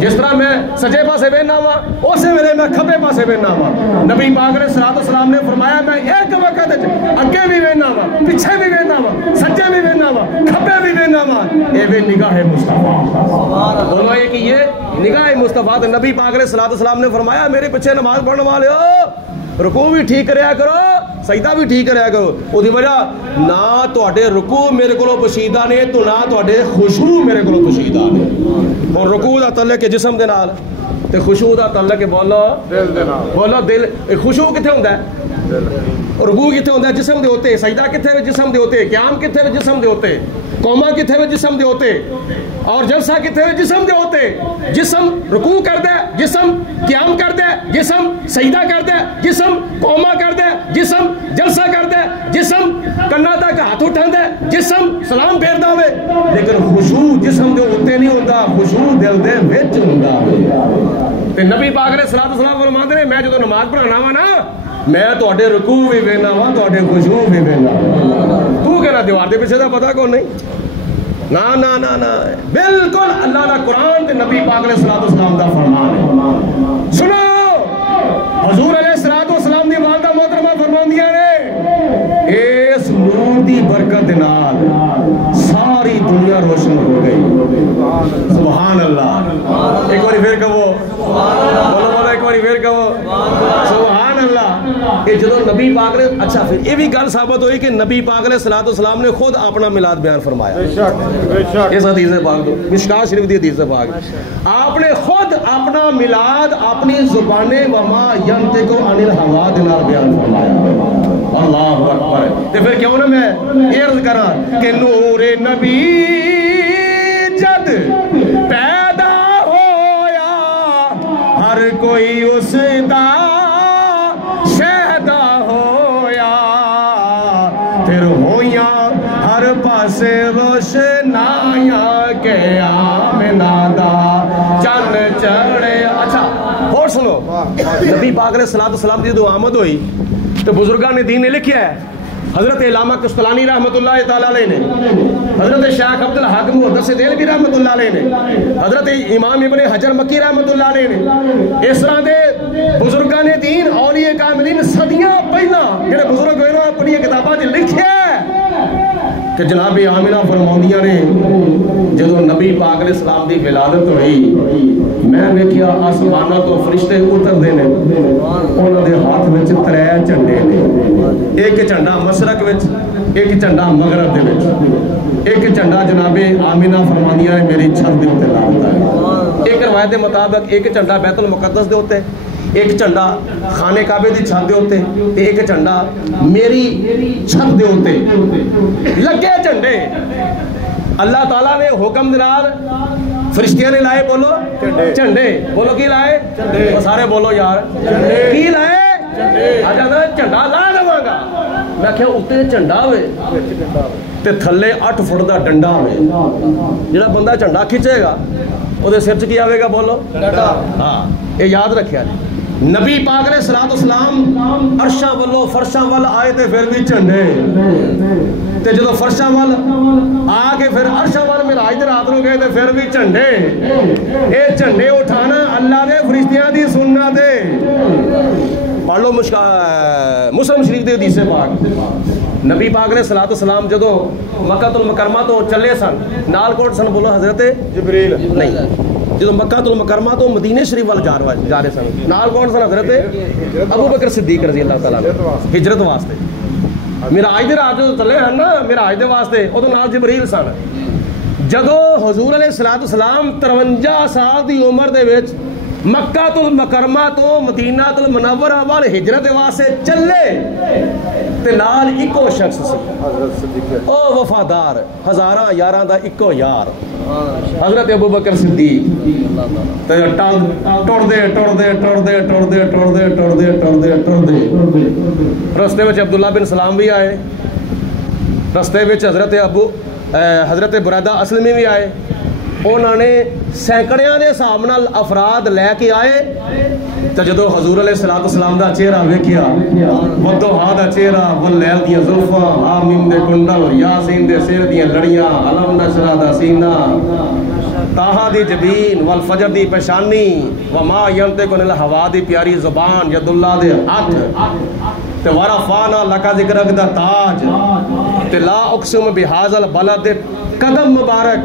جس طرح میں سجے پاسے وینا وا اسی ویلے میں کھبے پاسے وینا وا نبی پاک علیہ الصلوۃ والسلام نے فرمایا میں ایک وقت اگے بھی وینا وا پیچھے بھی وینا وا سجے بھی وینا وا کھبے بھی وینا وا اے وی نگاہ مصطفیٰ بولو یہ کہ یہ نگاہ مصطفیٰ نبی پاک علیہ الصلوۃ والسلام نے فرمایا میرے پیچھے نماز پڑھنے والے ہو رکوع بھی ٹھیک کریا کرو سجدہ بھی ٹھیک کریا کرو او دی وجہ نہ تواڈے رکوع میرے کولوں پوشیدہ نے تو نہ تواڈے خشوع میرے کولوں پوشیدہ نے اور رکوع دا تعلق ہے جسم دے نال تے خشوع دا تعلق ہے بولو دل دے نال بولو دل خشوع کتھے ہوندا ہے رکوع کتھے ہوندا ہے جسم دے ہوتے سجدہ کتھے ہے جسم دے ہوتے قیام کتھے ہے جسم دے ہوتے قوما کتھے ہے جسم دے ہوتے اور جلسہ کتھے ہے جسم دے ہوتے جسم رکوع کردا ہے جسم قیام کردا ہے جسم سجدہ کردا ہے جسم قوما کردا ہے جسم جلسہ کردا ہے جسم کنا تک ہاتھ اٹھاندا ہے جسم سلام پھیردا ہوے لیکن خشوع جسم دے اوتے نہیں ہوندا خشوع دل دے وچ ہوندا تے نبی پاک علیہ الصلوۃ والسلام فرماندے نے میں جدوں نماز پڑھانا وا نا میں تواڈے رکوع بھی وینا وا تواڈے خشوع بھی وینا تو کہنا دیوار دے پیچھے دا پتہ کون نہیں نا نا نا نا بالکل اللہ دا قرآن تے نبی پاک علیہ الصلوۃ والسلام دا فرمان ہے سنو حضور علیہ الصلوۃ والسلام دی والدہ محترمہ فرماندیاں نے اس نور دی برکت نال ساری دنیا روشن ہو گئی سبحان اللہ ایک بار پھر کہو بولو بولو ایک بار پھر کہو سبحان اللہ کہ جدو نبی پاک نے اچھا پھر یہ بھی گل ثابت ہوئی کہ نبی پاک علیہ الصلوۃ والسلام نے خود اپنا میلاد بیان فرمایا اس حدیث پاک دو مشکاۃ شریف دی حدیث پاک آپ نے خود اپنا میلاد اپنی زبان وما ینطق عن الہوا نال بیان فرمایا اللہ اکبر تے پھر کیوں نہ میں عرض کراں کہ نور نبی جد پیدا ہویا ہر کوئی اس دا شہدا ہویا پھر ہویاں ہر پاسے روشنایاں کہ آمنہ دا چن چڑھے اچھا اور سنو نبی پاک علیہ الصلوۃ والسلام کی جو آمد ہوئی تو بزرگان نے دین نے لکھیا ہے حضرت علامہ قسطلانی رحمۃ اللہ تعالیٰ علیہ نے حضرت شیخ عبدالحق محدث دہلوی رحمۃ اللہ علیہ نے حضرت امام ابن حجر مکی رحمۃ اللہ علیہ نے اس طرح دے بزرگان دین اولیاء کاملین صدیاں پہلا جڑے بزرگ ہوئے نا اپنی کتاباں وچ لکھیا ہے کہ جناب آمنہ فرماندیاں نے جدوں نبی پاک علیہ السلام دی ولادت ہوئی میں ویکھیا آسماناں تو فرشتے اتردے نے انہاں دے ہاتھ وچ 3 جھنڈے نے ایک جھنڈا مشرق وچ ایک جھنڈا مغرب دے وچ ایک جھنڈا جناب آمنہ فرماندیاں نے میری چھت دے اوتے لا دتا ہے ایک روایت دے مطابق ایک جھنڈا بیت المقدس دے اوتے ایک جھنڈا خانے کعبے دی چھت دے ہوتے ایک جھنڈا میری چھت دے ہوتے لگے جھنڈے اللہ تعالیٰ نے حکم دلال فرشتیاں نے لائے بولو جھنڈے بولو کی لائے سارے بولو یار کی لائے آجا دا جھنڈا لا دواں گا میں کہا اتے جھنڈا ہوئے تے تھلے 8 فٹ دا ڈنڈا ہوئے جڑا بندہ جھنڈا کھچے گا وہ دے سر چ کی آوے گا بولو ہاں یہ یاد رکھیا نبی پاک علیہ الصلوۃ والسلام عرشاں والو فرشاں وال آئے تے پھر بھی جھنڈے تے جدو فرشاں وال آ کے پھر عرشاں وال معراج تے رات نو گئے تے پھر بھی جھنڈے. اے جھنڈے اٹھانا اللہ دے فرشتیاں دی سنت ہے. پڑھ لو مسلم شریف دے حدیث پاک. نبی پاک علیہ الصلوۃ والسلام جدو مکہ المکرمہ تو چلے سن نال کوٹ سن بولو حضرت جبریل نہیں جدو مکہ المکرمہ تو مدینے شریف وال جا رہے سن نال کون سن حضرت ابو بکر صدیق رضی اللہ تعالیٰ ہجرت واسطے. معراج دے رات جو چلے ہیں نا معراج دے واسطے ادو نال جبریل سن. جدو حضور علیہ الصلوۃ والسلام 53 سال دی عمر دے وچ مکہ المکرمہ تو مدینہ المنورہ وال ہجرت واسطے چلے تے نال اکو شخص سی حضرت صدیق او وفادار ہزاراں یاراں دا اکو یار حضرت ابو بکر صدیق. تے ٹردے رستے وچ عبداللہ بن سلام بھی آئے. رستے وچ حضرت بریدہ اسلمی بھی آئے. انہوں نے سینکڑیاں دے حساب نال افراد لے کے آئے. تے جدو حضور علیہ الصلوۃ والسلام دا چہرہ ویکھیا والضحیٰ دا چہرہ واللیل دیاں زلفاں حامیم دے کنڈل یاسین دے سر دیاں لڑیاں علم نشرہ دا سینہ طٰہٰ دی جبین والفجر دی پیشانی وما ینطق عن الہوا دی پیاری زبان ید اللہ دے ہاتھ تے ورفعنا لک ذکرک دا تاج تے لا اقسم بہذا البلد قدم مبارک.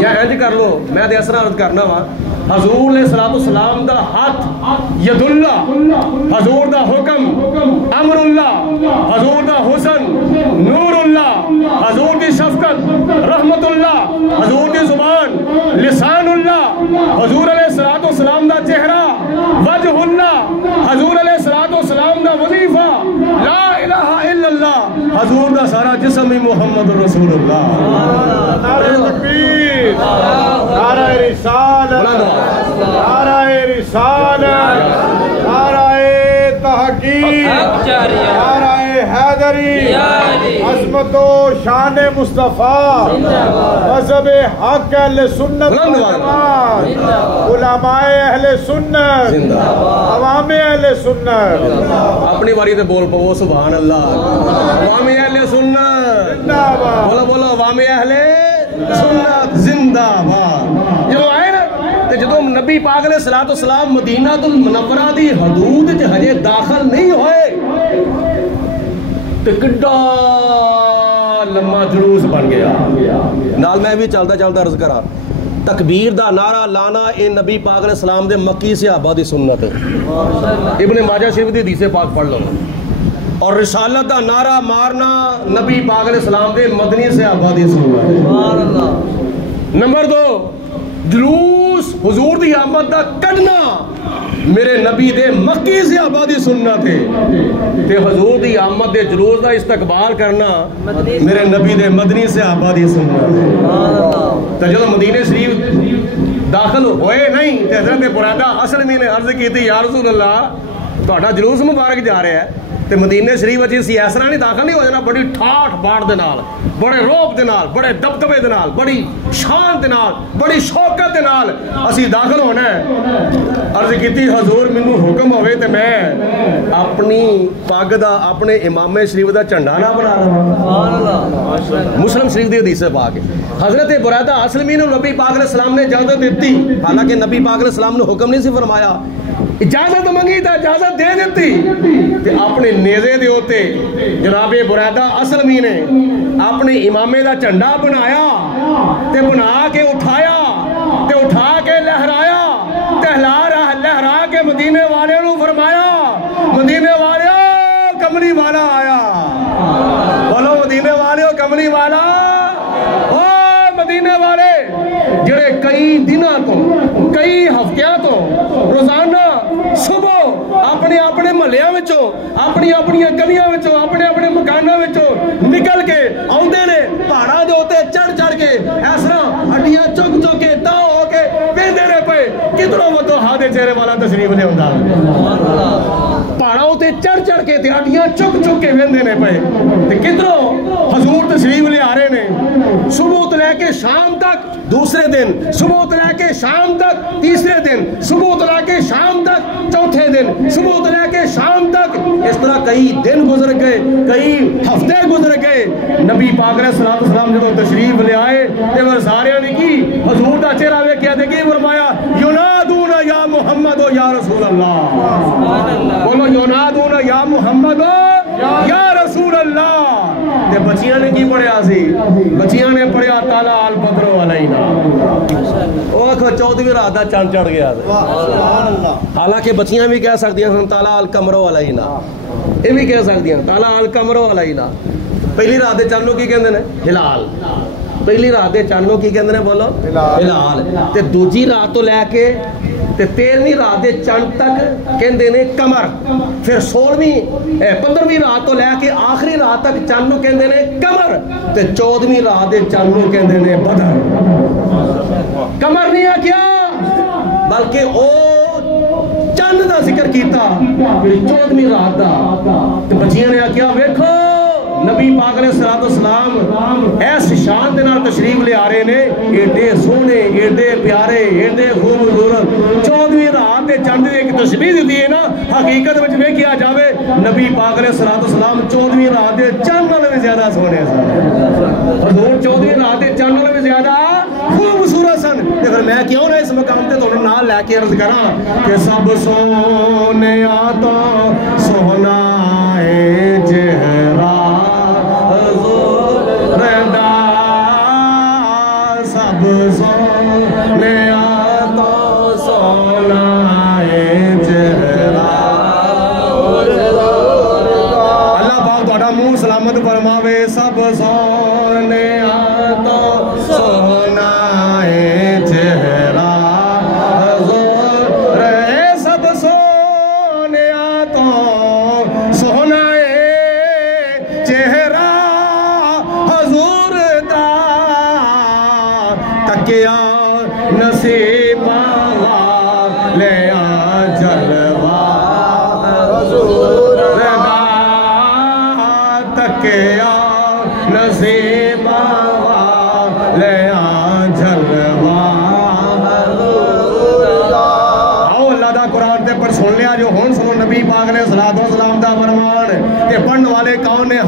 یا انج کر لو میں دے اسرا عرض کرنا وا حضور علیہ الصلوۃ والسلام دا ہاتھ ید اللہ حضور دا حکم امر اللہ حضور دا حسن نور اللہ حضور دی شفقت رحمت اللہ حضور دی زبان لسان اللہ حضور علیہ الصلوۃ والسلام دا چہرہ وجہ اللہ حضور علیہ الصلوۃ والسلام دا وظیفہ لا الہ الا اللہ حضور دا سارا جسم ہی محمد رسول اللہ. نعرہ تکبیر نعرہ رسالت نعرہ رسالت نعرہ تحقیق نعرہ حیدری عظمت و شان مصطفیٰ مذہب حق اہل سنت والجماعت علماء اہل سنت عوام اہل سنت. اپنی باری تے بول پو سبحان اللہ. عوام اہل سنت بولو بولو عوام اہل سنت زندہ باد. جدو آئے نا تے جدو نبی پاک علیہ الصلوۃ والسلام مدینہ المنورہ دی حدود وچ ہجے داخل نہیں ہوئے تے کڈا لمبا جلوس بن گیا. نال میں بھی چلدا چلدا عرض کراں تکبیر دا نعرہ لانا اے نبی پاک علیہ السلام دے مکی صحابہ دی سنت ہے. ابن ماجہ شریف دی حدیث پاک پڑھ لو. اور رسالت دا نعرہ مارنا نبی پاک علیہ السلام دے مدنی صحابہ دی سنت ہے. نمبر 2 جلوس حضور دی آمد دا کڈنا میرے نبی دے مکی صحابہ دی سنت ہے. تے حضور دی آمد دے جلوس دا استقبال کرنا میرے نبی دے مدنی صحابہ دی سنت ہے. تے جدو مدینہ شریف داخل ہوئے نہیں تے حضرت بریدہ اسلمی نے عرض کی تھی یا رسول اللہ تہاڈا جلوس مبارک جا رہا ہے تے مدینہ شریف وچ اسی اس طرح نہیں داخل نہیں ہو جانا بڑی ٹھاٹھ باڑ دے نال بڑے روب دے نال بڑے دبدبے دے نال بڑی شان دے نال بڑی شوکت دے نال اسی داخل ہونا ہے. عرض کیتی حضور مینوں حکم ہوئے تے میں اپنی پگ دا اپنے امام شریف دا جھنڈا نہ بنا لواں. سبحان اللہ. مسلم شریف دی حدیث پاک حضرت بریدہ اسلمی نے نبی پاک علیہ السلام نے اجازت دیتی حالانکہ نبی پاک علیہ السلام نے حکم نہیں سی فرمایا اجازت منگی تو اجازت دے دیتی. اپنے نیزے دے ہوتے جناب بریدہ اسلمی نے اپنے امامے دا جھنڈا بنایا تے بنا کے اٹھایا تے اٹھا کے لہرایا تے لہرا کے مدینے والے نو فرمایا مدینے والے کملی والا آیا. بولو مدینے والے کملی والا. او مدینے والے جڑے کئی دنوں تو کئی ہفتیاں تو روزانہ صبح اپنے اپنے محلیاں وچوں اپنی اپنی گلیاں وچوں اپنے اپنے مکاناں وچوں نکل کے آوندے نے پہاڑاں دے اوتے چڑھ چڑھ کے اس طرح ہڈیاں چک چک کے تا ہو کے ویندے نے پے کتنا وتو ہا دے چہرے والا تشریف لے ہوندا پہاڑوں تے چڑھ چڑھ کے ہڈیاں چک چک کے وہندے نے پے تے کدھروں حضور تشریف لے آ رہے نے صبح تو لے کے شام تک دوسرے دن صبح تو لے کے شام تک تیسرے دن صبح تو لے کے شام تک چوتھے دن صبح تو لے کے شام تک اس طرح کئی دن گزر گئے کئی ہفتے گزر گئے نبی پاک علیہ الصلوۃ والسلام جب تشریف لے آئے تے وہ سارے نے کی حضور دا چہرہ ویکھیا تے کی فرمایا ینادون یا محمد و یا رسول اللہ بولو ینادون یا محمد و یا رسول اللہ تے بچیاں نے کی پڑھیا سی بچیاں نے پڑھیا طلع البدر علینا او آخو 14ویں رات دا چاند چڑھ گیا حالانکہ بچیاں بھی کہہ سکتی ہیں طلع القمر علینا یہ بھی کہہ سکتی ہیں طلع القمر علینا پہلی رات دے چاند نوں کی کہندے نے ہلال پہلی رات دے چاند نوں کی کہندے نے بولو ہلال تے دوجی رات تو لے کے تے 13ویں رات دے چاند تک کہندے نے قمر پھر 15ویں رات تو لے کے آخری رات تک چاند نوں کہندے نے قمر تے 14ویں رات دے چاند نوں کہندے نے بدر قمر نہیں ہے کیا بلکہ او چاند دا ذکر کیتا 14ویں رات دا تے بچیاں نے کیا ویکھو نبی پاک علیہ الصلوۃ والسلام ایس شان دے نال تشریف لے آ رہے نے ایڈے سونے ایڈے پیارے ایڈے خوبصورت 14ویں رات دے چاند دی ایک تشبیہ دی ہے نا حقیقت وچ ویکھیا جاوے نبی پاک علیہ الصلوۃ والسلام 14ویں رات دے چاند نال بھی زیادہ سونے سن حضور 14ویں رات دے چاند نال بھی زیادہ خوبصورت سن تے پھر میں کیوں نہ اس مقام تے تانوں نال لے کے عرض کراں کہ سب سونیا تو سونا اے چہرہ سب سونیا تو سونا ہے چہرہ اللہ پاک تہاڈا منہ سلامت فرماوے سب سونیا تو سونا ہے چہرہ حضور سب سونیا تو سونا ہے چہرہ حضور دا تکیا نصیبہ لیا جلوہ حضور دا تکیا نصیبہ لیا جلوہ آؤ اللہ دا قرآن تے پر سن لیا جو ہون سنو نبی پاک علیہ الصلوۃ والسلام دا فرمان کہ پڑھن والے کون نے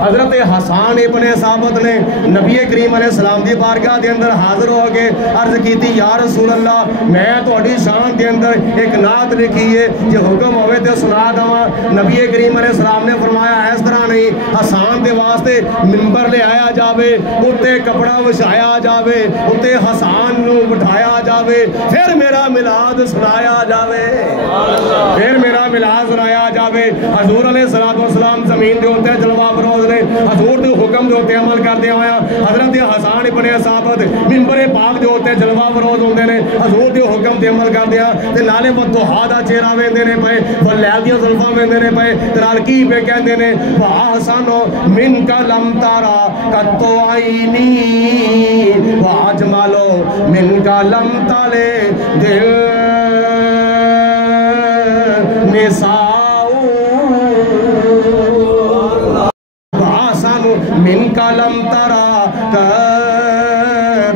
حضرت حسان ابن ثابت نے نبی کریم علیہ السلام دی بارگاہ دے اندر حاضر ہو کے عرض کیتی یا رسول اللہ میں تہاڈی شان دے اندر ایک نعت لکھی ہے جے حکم ہوئے تے سنا دواں نبی کریم علیہ السلام نے فرمایا اس طرح نہیں حسان دے واسطے منبر لے آیا جاوے اُتے کپڑا وچھایا جاوے اُتے حسان نو بٹھایا جاوے پھر میرا میلاد سنایا جاوے پھر میرا میلاد سنایا جاوے حضور علیہ الصلوۃ والسلام زمین دے اوتے جلوہ افروز نے حضور دے حکم دے اوتے عمل کردے ہویا حضرت حسان ابن ثابت منبر پاک دے اوتے جلوہ افروز ہوندے نے حضور دے حکم تے عمل کردے ہیں تے نالے ودھا دا چہرہ ویندے نے پئے ولیل دیاں زلفاں ویندے نے پئے تے نال کی پہ کہندے نے واحسن منک لم ترى قط عینی واجمل منک لم تلد دل نساء من کلم ترا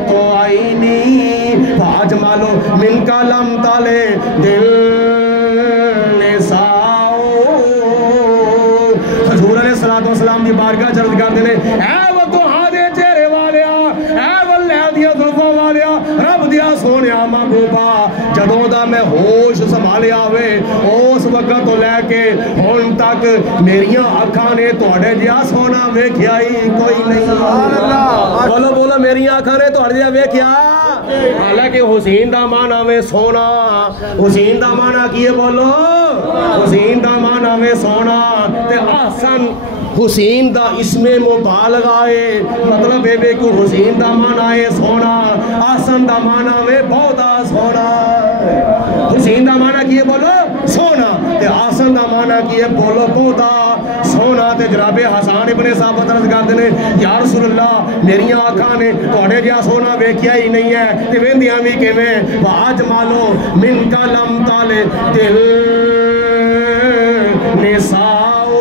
تو عینی فاجمل من کلم تلے دل نساء حضور علیہ الصلوۃ والسلام دی بارگاہ چرد کرتے ہیں اے وہ دعا دے چہرے والیا اے واللیل دیا زلفاں والیا رب دیا سونیا محبوبا جدوں دا میں ہوش سنبھالیا ہوئے اس وقت تو لے کے ہن تک میریاں اکھاں نے تہاڈے جیا سونا ویکھیا ہی کوئی نہیں بولو بولو میریاں اکھاں نے تہاڈے جیا ویکھیا حالانکہ حسین دا معنی میں سونا حسین دا معنی کی ہے بولو حسین دا معنی میں سونا تے احسن حسین دا اسم مبالغہ ہے مطلب ہے بے کو حسین دا معنی ہے سونا احسن دا معنی ہے بہتا سونا حسین دا معنی کی ہے بولو سونا تے احسن دا معنی کی ہے بولو بہتا سونا تے جناب حسان ابن ثابت عرض کرتے ہیں یا رسول اللہ میری آنکھاں نے تواڈے جہا سونا ویکھیا ہی نہیں ہے تے ویندیاں وی کیویں واج مالو من کا لم تالے دل نساؤ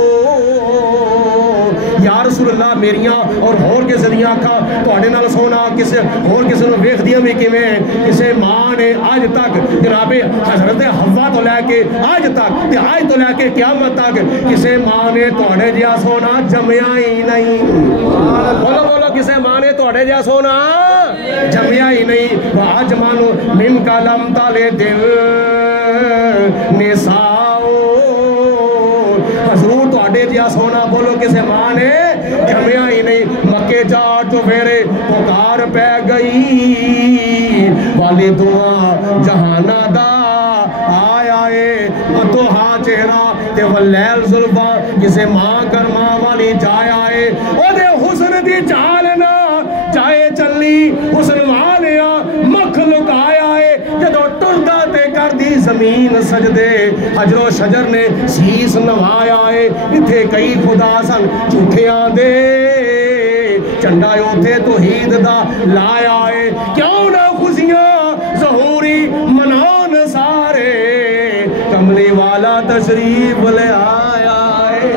یا رسول اللہ میریاں اور ہور کسے دیاں آنکھاں تواڈے نال سونا کسے ہور کسے نوں ویکھدیاں وی کیویں کسے ماں نے اج تک جناب حضرت حوا تو لے کے اج تک تے اج تو لے کے قیامت تک کسے ماں نے تواڈے جہا سونا جمیا ہی نہیں بولو بولو کسے ماں نے تواڈے جہا سونا جمیا ہی نہیں واج مانو من کا لم تالے دل نساؤ حضور تواڈے جہا سونا بولو کسے ماں نے جمیا ہی نہیں مکے چار چوفیرے پکار پہ گئی والی دعا جہانا دا آیا اے تو ہاں چہرہ تے واللیل زلفا جسے ماں کرما والی جایا اے او دے حسن دی چالنا جائے چلی حسن والیا مکھ لکایا اے جدو ٹردا تے کر دی زمین سجدے حجر و شجر نے سیس نوایا اے اتھے کئی خدا سن جھوٹیاں دے چنڈا اوتھے توحید دا لایا اے کیوں نہ خوشیاں ظہوری منان سارے کملی والا تشریف لے آیا اے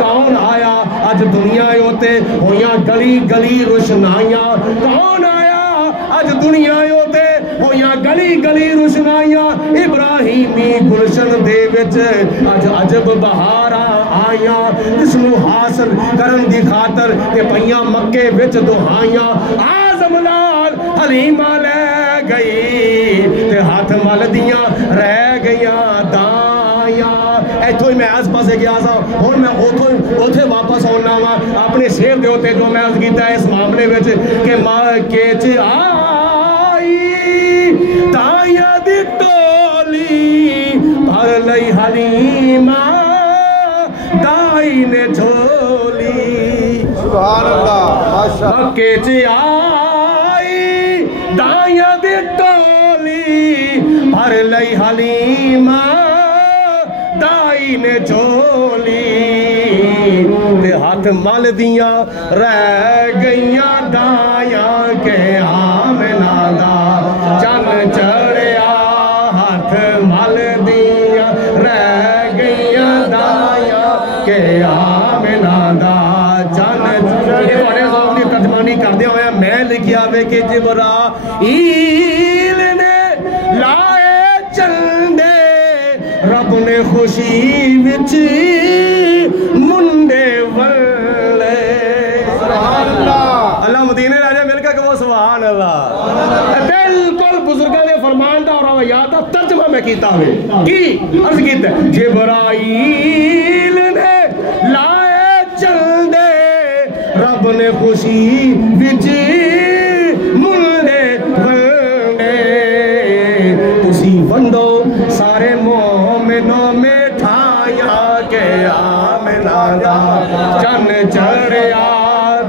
کون آیا اج دنیا اوتے ہویاں گلی گلی روشنائیاں کون آیا اج دنیا اوتے ہویاں گلی گلی روشنائیاں ابراہیمی گلشن دے وچ اج عجب بہاراں آئیاں جس نو حاصل کرن دی خاطر تے پئیاں مکے وچ دہائیاں اعظم لال حلیمہ لے گئی تے ہاتھ مل دیاں رہ گئیاں دائیاں ایتھوں ہی میں آس پاسے گیا سا ہن میں اوتھے واپس آنا وا اپنے شیر دے اوتے جو میں عرض کیتا ہے اس معاملے وچ کہ مکے چ آئی دائیاں دی ٹولی بھر لئی حلیمہ دائی نے جھولی سبحان اللہ ماشاءاللہ مکے چ آئی دائیاں دی ٹولی بھر لئی حلیمہ دائی نے جھولی تے ہاتھ مل دیاں رہ گئیاں دایاں کے آمنہ دا چن چڑھیا ہاتھ مل دیاں رہ گئیاں دایاں کے آمنہ دا چن چڑھیا تواڈے ذوق دی ترجمانی کردے ہوئے میں لکھیا وے کہ جبرائیل نے لائے چندے رب نے خوشی وچ منڈے ولے سبحان اللہ اللہ مدینے راجے مل کے کہو سبحان اللہ بالکل بزرگاں دے فرمان دا اور روایات دا ترجمہ میں کیتا ہوئے کی عرض کیتا ہے جبرائیل نے لائے چندے رب نے خوشی وچ منڈے ولے تسی ونڈو سارے مومنوں میں ٹھائیاں کے آمنہ دا چن چڑھیا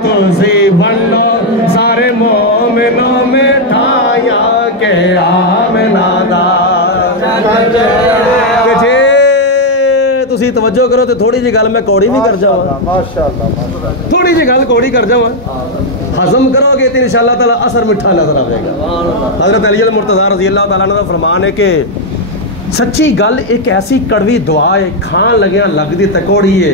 تسی ونڈو سارے مومنوں میں ٹھائیاں کے آمنہ دا چن چڑھیا جے تسی توجہ کرو تو تھوڑی جی گل میں کوڑی بھی کر جاؤں ماشاءاللہ تھوڑی جی گل کوڑی کر جاؤں ہضم کرو گے تو انشاءاللہ تعالیٰ اثر مٹھا نظر آئے گا حضرت علی المرتضیٰ رضی اللہ تعالیٰ عنہ کا فرمان ہے کہ سچی گل ایک ایسی کڑوی دعا ہے کھان لگیاں لگ دی تکوڑی ہے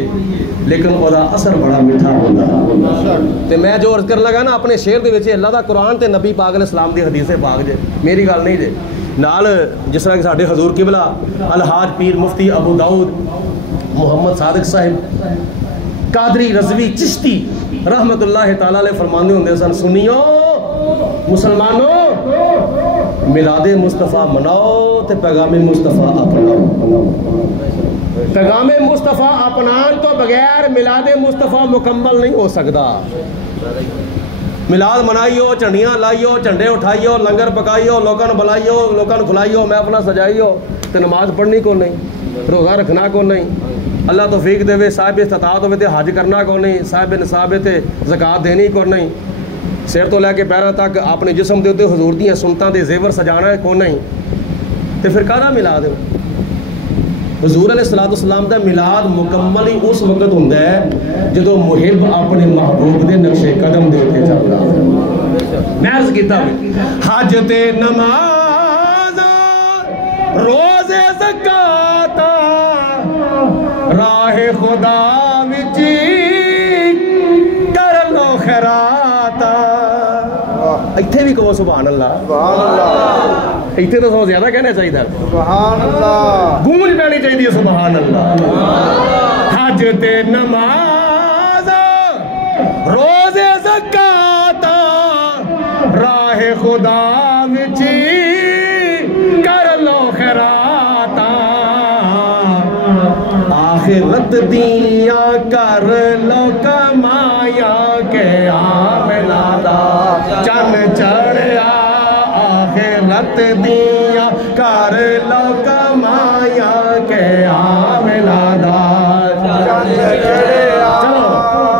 لیکن وہ اثر بڑا میٹھا ہوتا ہے میں جو عرض کر لگا نا اپنے شعر دے وچ اللہ دا قرآن تے نبی پاک علیہ السلام دی حدیث پاک جے میری گل نہیں جے نال جس طرح کہ ساڈے حضور قبلہ الحاج پیر مفتی ابو داؤد محمد صادق صاحب قادری رضوی چشتی رحمت اللہ تعالیٰ علیہ فرماندے ہوندے سن سنیو مسلمانوں میلاد مصطفیٰ مناؤ تے پیغام مصطفیٰ اپناؤ پیغام مصطفیٰ اپنان تو بغیر میلاد مصطفیٰ مکمل نہیں ہو سکتا میلاد منائیو چنڈیاں لائیو جھنڈے اٹھائیو لنگر پکائیو لوگوں نے بلائیو لوگوں نے کھلائیو میں اپنا سجائیو تے نماز پڑھنی کو نہیں روزہ رکھنا کو نہیں اللہ توفیق دے صاحب استطاعت ہوئے تے حج کرنا کو نہیں صاحب نصاب تے زکات دینی کو نہیں سر تو لے کے پیروں تک اپنے جسم دے تے حضور دیاں سنتاں دے زیور سجانا کو نہیں تے پھر کہدا میلاد حضور علیہ الصلوۃ والسلام دا میلاد مکمل ہی اس وقت ہوندا ہے جدوں محب اپنے محبوب دے نقش قدم دے تے چلدا میں عرض کیتا حج تے نماز روزے زکات راہ خدا وچ کر لو خیرات ایتھے بھی کہو سبحان اللہ سبحان اللہ ایتھے تو سو زیادہ کہنا چاہیے سبحان اللہ گونج پینی چاہیے سبحان اللہ حج تے نماز روزے زکات راہ خدا وچ کر لو خیرات آخرت دیاں کر لو کمایا کہ آمنا دا چن چڑھیا آخرت دیاں کر لو کمایا کہ آمنا دا چن چڑھیا چلو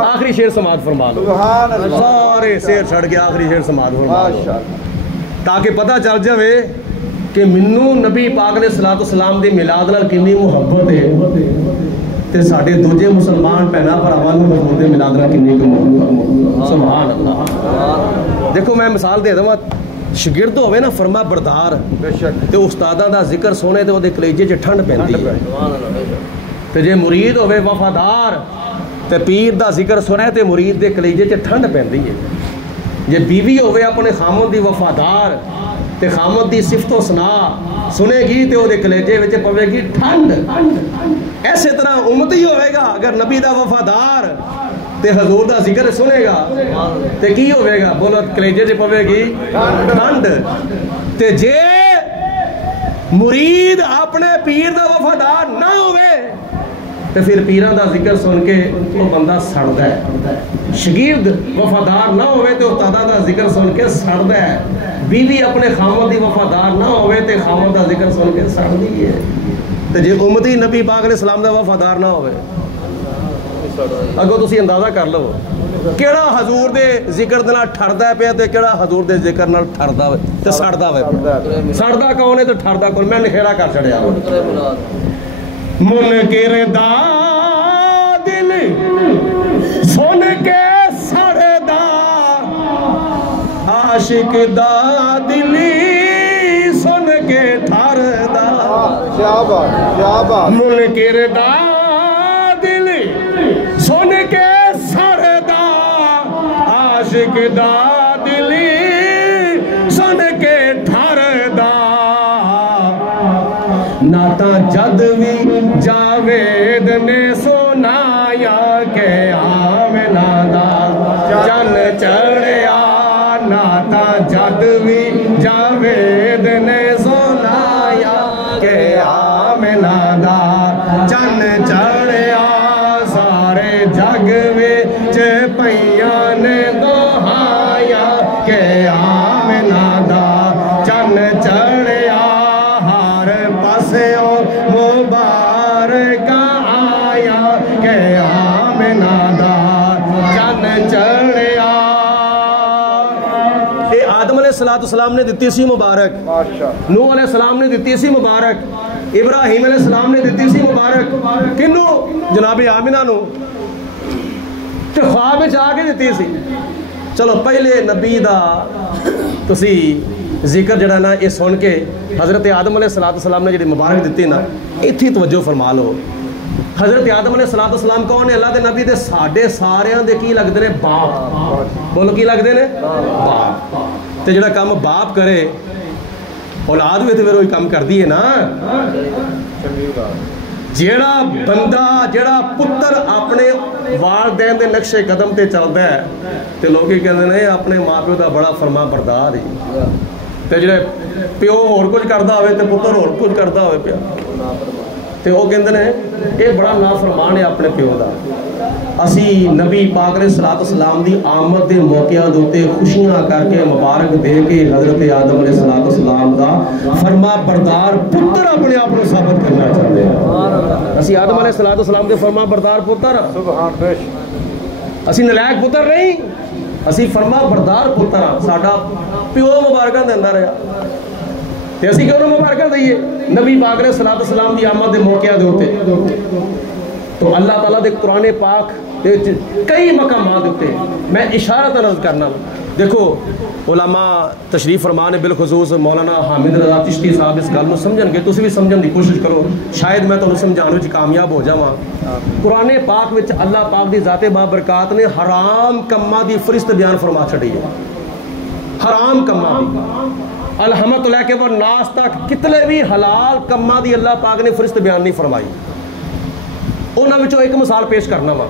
آخری شعر سماعت فرما لو سبحان اللہ سارے شعر چھڑ کے آخری شعر سماعت فرما لو ماشاءاللہ تاکہ پتہ چل جاوے کہ منوں نبی پاک علیہ الصلوۃ والسلام دی میلاد نال کنی محبت ہے تے ساڈے دوجے مسلمان بھیناں بھراواں نوں حضور دے میلاد نال کنی محبت سبحان اللہ دیکھو میں مثال دے دواں شاگرد ہوے نا فرما بردار بے شک تے استاداں دا ذکر سونے تے اودے کلیجے 'چ ٹھنڈ پیندی ہے تے جے مرید ہوے وفادار تے پیر دا ذکر سنے تے مرید دے کلیجے 'چ ٹھنڈ پیندی ہے جے بیوی ہوے اپنے خامد دی وفادار تے خامد دی صفت و ثنا سنے گی تے او دے کلیجے وچ پوے گی ٹھنڈ ایسے طرح امتی ہوئے گا اگر نبی دا وفادار تے حضور دا ذکر سنے گا تے کی ہوئے گا بولو کلیجے وچ پوے گی ٹھنڈ تے جے مرید اپنے پیر دا وفادار نہ ہوئے تے پھر پیران دا ذکر سن کے وہ بندہ سڑدا ہے شاگرد وفادار نہ ہوئے تے استاداں دا ذکر سن کے سڑدا ہے بیوی اپنے خامد دی وفادار نہ ہوئے تے خامد دا ذکر سن کے سڑدی ہے تے جے امتی نبی پاک علیہ السلام دا وفادار نہ ہوئے اگوں تسی اندازہ کر لو کیڑا حضور دے ذکر دے نال ٹھردا پیا تے کیڑا حضور دے ذکر نال ٹھردا ہوئے تے سڑدا ہوئے سڑدا کون ہے تے ٹھردا کون میں نخیرا کر چھڑیا منکر دا دل سن کے سڑدا عاشق دا دل سن کے ٹھردا کیا بات منکر دا دل سن کے سڑدا عاشق دا دل سن کے ٹھردا ناتا جد بھی جاوید نے سنایا کہ آمنا دا چن چڑھیا ناتا جد بھی جاوید نے سنایا کہ آمنا دا چن چڑھیا سارے جگ وچ پیاں نے دہایا کہ آمنا دا چن چڑھیا ہر پاسوں مبارک آیا کہ آمنا دا چن چڑھیا اے آدم علیہ السلام نے دتی سی مبارک ماشاءاللہ نوح علیہ السلام نے دتی سی مبارک ابراہیم علیہ السلام نے دتی سی مبارک کنوں جناب آمنہ نو تے خواب وچ آ کے دتی سی چلو پہلے نبی دا تسی ذکر جڑا نا یہ سن کے حضرت آدم علیہ السلام نے جڑی مبارک دتی نا ایتھی توجہ فرما لو حضرت آدم علیہ السلام کون ہے اللہ دے نبی دے ساڈے ساریاں دے کی لگدے نے باپ بولو کی لگدے نے باپ تے جڑا کام باپ کرے اولاد بھی تے پھر وہی کام کردی ہے نا جیڑا بندہ جیڑا پتر اپنے والدین دے نقش قدم تے چلدا ہے تے لوگ کی کہندے نے اپنے ماں پیو دا بڑا فرما بردار ہے تے جڑے پیو اور کچھ کردا ہوئے تے پتر اور کچھ کردا ہوئے پیا تے وہ کہندے نے یہ بڑا نافرمان ہے اپنے پیو دا اسی نبی پاک علیہ السلام دی آمد دے موقعہ دوتے خوشیاں کر کے مبارک دے کے حضرت آدم علیہ السلام دا فرما بردار پتر اپنے آپ کو ثابت کرنا چاہتے ہیں اسی آدم علیہ السلام دے فرما بردار پتر سبحان بیش اسی نلائق پتر نہیں اسی فرما بردار پتر ساڈا پیو مبارکہ دے اندر رہا تے اسی کیوں مبارکہ دئیے نبی پاک علیہ الصلوۃ والسلام دی آمد دے موقع دے ہوتے تو اللہ تعالیٰ دے قرآن پاک دے کئی مقامات ہوتے میں اشارہ عرض کرنا دیکھو علماء تشریف فرمان بالخصوص مولانا حامد رضا چشتی صاحب اس گل نو سمجھن گے تسی بھی سمجھن دی کوشش کرو شاید میں تانوں سمجھانے وچ کامیاب ہو جاواں قرآن پاک وچ اللہ پاک دی ذات بابرکات نے حرام کماں دی فہرست بیان فرما چھڑی ہے حرام کماں دی الحمد لے کے وہ ناس تک کتنے بھی حلال کماں دی اللہ پاک نے فہرست بیان نہیں فرمائی انہاں وچوں ایک مثال پیش کرنا وا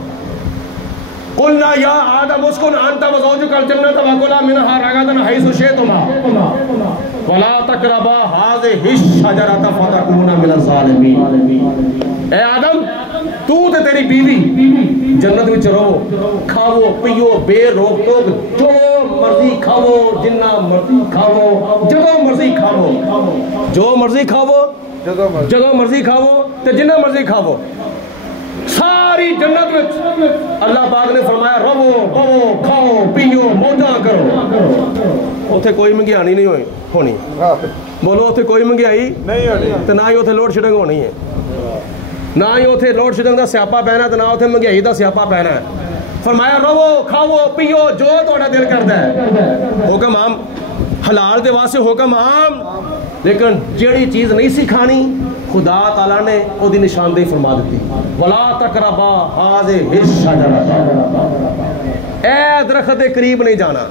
قلنا یا آدم اسکن انت وزوجک الجنۃ وکلا منها رغدا حيث شئتما ولا تقربا هذه الشجرۃ فتكونا من الظالمین اے آدم تو تے تیری بیوی جنت وچ رہو کھاؤ پیو بے روک ٹوک جو مرضی کھاؤ جنہ مرضی کھاؤ جدوں مرضی کھاؤ جو مرضی کھاؤ جدوں مرضی کھاؤ تے جنہ مرضی کھاؤ ساری جنت میں اللہ پاک نے فرمایا رہو بہو کھاؤ پیو موجاں کرو اتنے کوئی مہنگیانی نہیں ہونی بولو اتنے کوئی مہنگائی نہیں ہونی تو نہ ہی اتنے لوڈ شیڈنگ ہونی ہے نہ ہی اتنے لوڈ شیڈنگ کا سیاپا پینا تو نہ اتنے مہنگائی کا سیاپا پینا ہے فرمایا رہو کھاؤ پیو جو تہاڈا دل کردا ہے حکم عام حلال دے واسطے حکم عام لیکن جیڑی چیز نہیں سی کھانی خدا تعالیٰ نے وہ دی نشاندہی فرما دیتی ولا تقربا هذه الشجرۃ اے درخت کے قریب نہیں جانا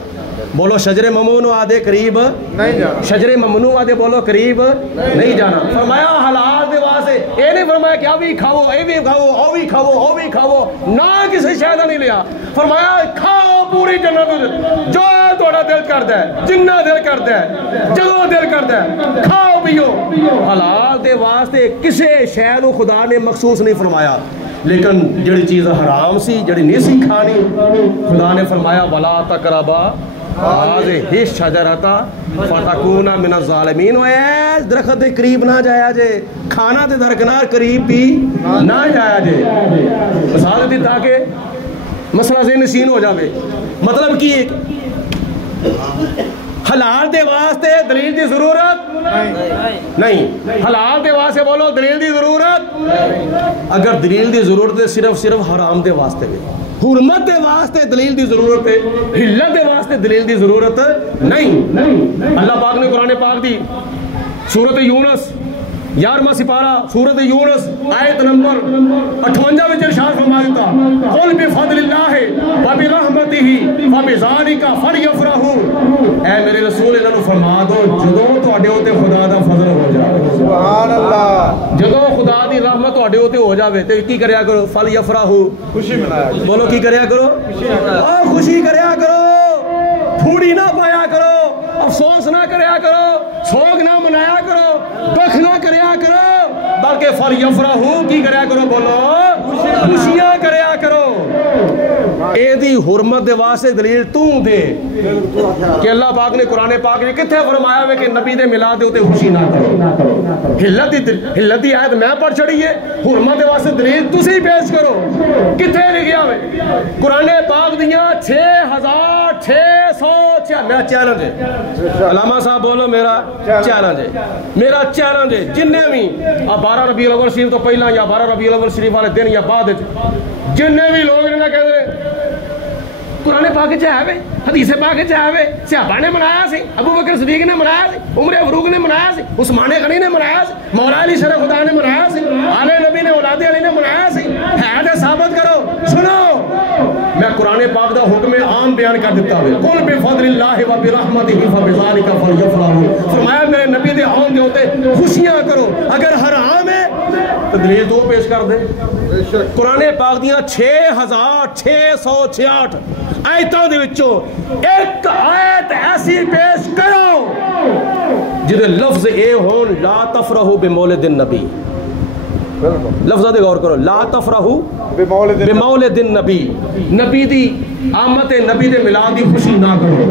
بولو شجر ممنوع آدھے قریب نہیں جانا شجر ممنوع آدھے بولو قریب نہیں جانا فرمایا حلال دے واسطے اے نہیں فرمایا کہ ابھی کھاؤ اے بھی کھاؤ او بھی کھاؤ او بھی کھاؤ نہ کسی شے دا نہیں لیا فرمایا کھاؤ پوری جنت جو تہاڈا دل کردا ہے جنہ دل کردا ہے جدوں دل کردا ہے کھاؤ پیو حلال دے واسطے کسی شے نو خدا نے مخصوص نہیں فرمایا لیکن جڑی چیز حرام سی جڑی نہیں سی کھانی خدا نے فرمایا ولا تقربا هذه الشجرۃ فتكونا من الظالمین اے درخت دے قریب نہ جایا جے کھانا تے درکنار قریب بھی نہ جایا جے مثال دی تاکہ مسئلہ ذہن نشین ہو جاوے مطلب کی ایک حلال دے واسطے دلیل دی ضرورت نہیں حلال دے واسطے بولو دلیل دی ضرورت اگر دلیل دی ضرورت ہے صرف حرام دے واسطے بھی حرمت دے واسطے دلیل دی ضرورت ہے حلت دے واسطے دلیل دی ضرورت نہیں اللہ پاک نے قرآن پاک دی سورۃ یونس 11واں سپارہ سورۃ یونس آیت نمبر 58 میں ارشاد فرما دیتا قل بفضل اللہ وبرحمتہ فبذلک فلیفرحوا اے میرے رسول انہاں نو فرما دو جدوں تواڈے اوتے خدا دا فضل ہو جائے سبحان اللہ جدوں خدا دی رحمت تواڈے اوتے ہو جاوے تے کی کریا کرو فلیفرحوا خوشی منایا بولو کی کریا کرو خوشی کریا کرو پھوڑی نہ پایا کرو افسوس نہ کریا کرو سوگ نہ منایا کرو دکھ نہ کریا کرو بلکہ فلیفرحوا کی کریا کرو بولو خوشیاں کریا کرو اے دی حرمت دے واسطے دلیل تو دے کہ اللہ پاک نے قرآن پاک نے کتھے فرمایا ہے کہ نبی دے میلاد دے اوتے خوشی نہ کرو ہلت دی آیت میں پڑھ چڑھی ہے حرمت دے واسطے دلیل تسی پیش کرو کتھے لکھیا ہے قرآن پاک دیاں 6600 میرا چیلنج ہے علامہ صاحب بولو میرا چیلنج ہے جننے بھی 12 ربیع الاول شریف تو پہلا یا 12 ربیع الاول شریف والے دن یا بعد جننے بھی لوگ انہاں کہہ رہے قرآن پاک چاہے حدیث پاک چاہے صحابہ نے منایا سی ابو بکر صدیق نے منایا سی عمر فاروق نے منایا سی عثمان غنی نے منایا سی مولا علی شرف خدا نے منایا سی آل نبی نے اولاد علی نے منایا سی ہے تے ثابت کرو سنو میں قرآن پاک دا حکم عام بیان کر دیتا ہے قل بفضل اللہ و برحمتہ فبذلک فلیفرحوا فرمایا میرے نبی دے آن دے ہوتے خوشیاں کرو اگر حرام ہے تو دلیل دو پیش کر دے قرآن پاک دیاں 6666 آیتوں دے وچوں ایک آیت ایسی پیش کرو جدے لفظ اے ہون لا تفرحوا بمولد النبی لفظہ دے غور کرو لا تفرحوا بمولد النبی نبی دی آمد نبی دے میلاد دی خوشی نہ کرو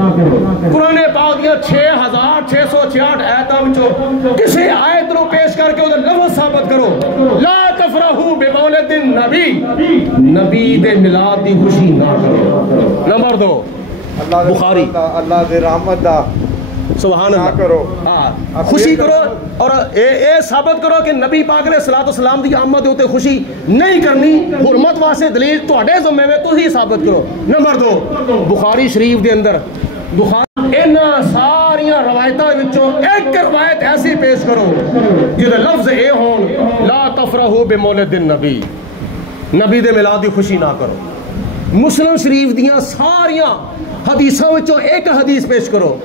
قرآن پاک دیاں 6666 آیتاں وچوں کسی آیت نو پیش کر کے ادھر لفظ ثابت کرو لا تفرحوا بمولد النبی نبی دے میلاد دی خوشی نہ کرو نمبر 2 بخاری اللہ دے رحمت دا سبحان اللہ کرو ہاں خوشی کرو اور اے ثابت کرو کہ نبی پاک علیہ الصلوۃ والسلام دی آمد تے خوشی نہیں کرنی حرمت واسطے دلیل تواڈے ذمے میں تسی ثابت کرو نمبر 2 بخاری شریف دے اندر انہاں ساریاں روایتاں وچوں ایک روایت ایسی پیش کرو جہدے لفظ اے ہون لا تفرحوا بمولد النبی نبی دے میلاد دی خوشی نہ کرو مسلم شریف دیاں ساریاں حدیثاں وچوں ایک حدیث پیش کرو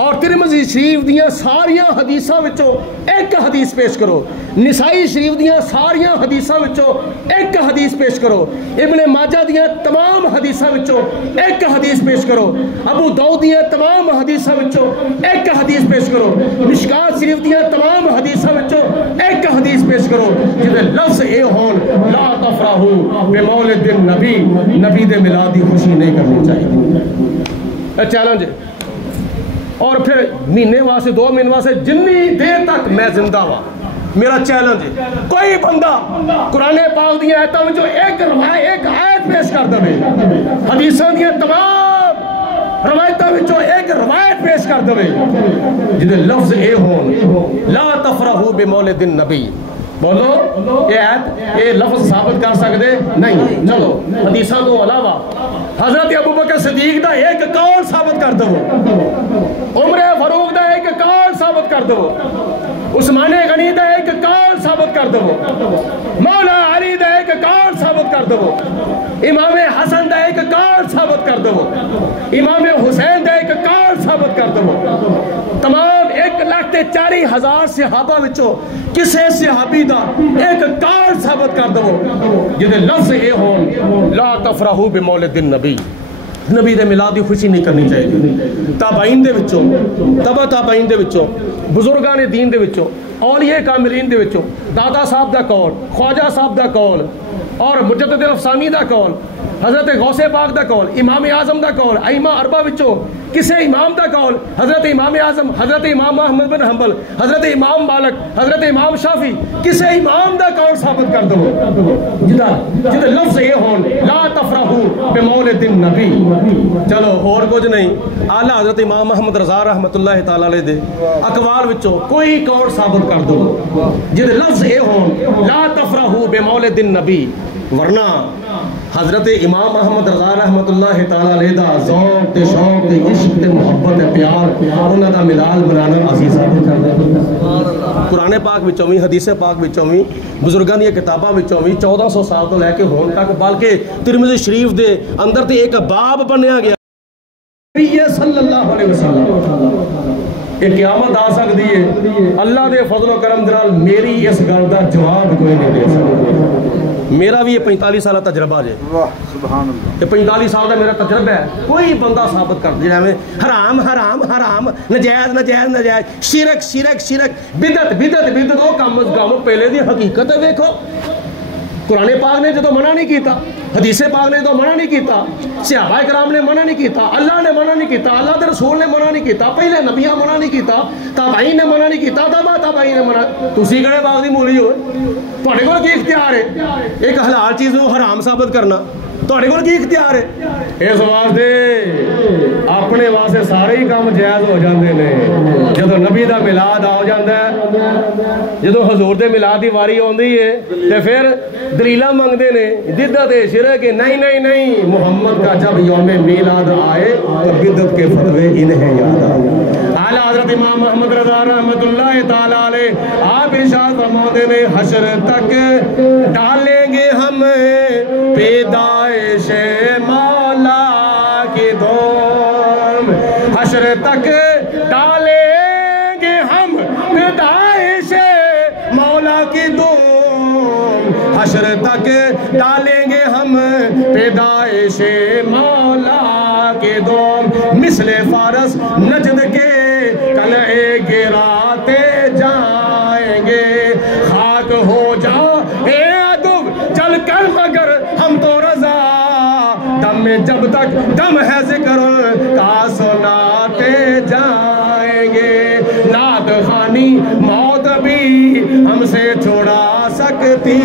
اور ترمذی شریف دیاں ساریاں حدیثاں وچوں ایک حدیث پیش کرو نسائی شریف دیاں ساریاں حدیثاں وچوں ایک حدیث پیش کرو ابن ماجہ دیاں تمام حدیثاں وچوں ایک حدیث پیش کرو ابو داؤد دیاں تمام حدیثاں وچوں ایک حدیث پیش کرو مشکات شریف دیاں تمام حدیثاں وچوں ایک حدیث پیش کرو جہدے لفظ اے ہون لا تفرحوا بمولد النبی نبی دے میلاد دی خوشی نہیں کرنی چاہیے چیلنج اور پھر مہینے واسطے 2 مہینے واسطے جنی دیر تک میں زندہ ہوا میرا چیلنج ہے کوئی بندہ قرآن پاک دی آیتاں وچوں ایک آیت پیش کر دے حدیثاں دی تمام روایتاں وچوں ایک روایت پیش کر دے جدے لفظ اے ہون لا تفرحوا بمولد النبی بولو یہ آیت یہ لفظ ثابت کر سکتے نہیں چلو حدیثاں تو علاوہ حضرت ابوبکر صدیق دا ایک قول ثابت کر دو عمر فاروق دا ایک قول ثابت کر دو عثمان غنی دا ایک قول ثابت کر دو مولا علی دا ایک قول ثابت کر دو امام حسن دا ایک قول ثابت کر دو امام حسین دا ایک قول ثابت کر دو تمام 1,40,000 صحابہ وچوں کسے صحابی دا ایک قول ثابت کر دو جدے لفظ اے ہون لا تفرحوا بمولد النبی نبی دے میلاد دی خوشی نہیں کرنی چاہیے تابعین دے وچوں تبع تابعین دے وچوں بزرگان دین دے وچوں اولیاء کاملین دے وچوں دادا صاحب دا قول خواجہ صاحب دا قول اور مجدد الافسانی دا قول حضرت غوث پاک دا قول امام اعظم دا قول ائمہ اربعہ وچوں کسے امام دا قول حضرت امام اعظم حضرت امام احمد بن حنبل حضرت امام مالک حضرت امام شافعی کسے امام دا قول ثابت کر دو جدے لفظ یہ ہون لا تفرحوا بمولد النبی چلو اور کچھ نہیں اعلیٰ حضرت امام محمد رضا رحمت اللہ تعالی علیہ دے اقوال وچوں کوئی قول ثابت کر دو جدے لفظ یہ ہون لا تفرحوا بمولد النبی ورنہ حضرت امام محمد رضا رحمت اللہ تعالی علیہ دا ذوق تے شوق تے عشق تے محبت تے پیار انہاں دا میلاد منانا عزیز ثابت کر دے قرآن پاک وچوں وی حدیث پاک وچوں وی بزرگاں دی کتاباں وچوں وی 1400 سال تو لے کے ہون تک بلکہ ترمذی شریف دے اندر تے ایک باب بنیا گیا نبی صلی اللہ علیہ وسلم یہ قیامت آ سکتی ہے اللہ دے فضل و کرم دے نال میری اس گل دا جواب کوئی نہیں دے سکتا میرا بھی یہ 45 سالہ تجربہ ہے سبحان اللہ یہ 45 سال کا میرا تجربہ ہے کوئی بندہ ثابت کر دیا ہمیں حرام حرام حرام نجائز نجائز نجائز شرک شرک شرک بدعت بدعت بدعت او کم از کم پہلے دی حقیقت دیکھو قرآن پاک نے جو منع نہیں کیتا حدیث پاک نے تو منع نہیں کیتا صحابہ کرام نے منع نہیں کیتا اللہ نے منع نہیں کیتا اللہ دے رسول نے منع نہیں کیتا پہلے نبیاں منع نہیں کیتا تابعین نے منع نہیں کیتا تبع تابعین نے منع تسی کہڑے باغ دی مولی ہوئے تواڈے کول کی اختیار ہے ایک حلال چیز نو حرام ثابت کرنا تواڈے کول کی اختیار ہے اس واسطے اپنے واسطے سارے ہی کام جائز ہو جاندے نے جدوں نبی دا میلاد آ جاندا ہے جدوں حضور دے میلاد دی واری آندی ہے تے پھر دلیلاں منگدے نے بدعت شرک نہیں نہیں نہیں محمد کا جب یوم میلاد آئے تو بدعت کے فتوے انہیں یاد آئے اعلیٰ حضرت امام محمد رضا رحمت اللہ تعالی علیہ آپ ارشاد فرماتے ہیں حشر تک ڈالیں گے ہم پیدائش مولا کی دھوم حشر تک ڈالیں گے ہم پیدائش مولا کی دھوم حشر تک ڈالیں گے ہم پیدائش مولا کے دوم مثل فارس نجد کے قلعے گراتے جائیں گے خاک ہو جا اے عدو چل کر مگر ہم تو رضا دم میں جب تک دم ہے ذکر کا سناتے جائیں گے نعت خوانی موت بھی ہم سے چھوڑا سکتی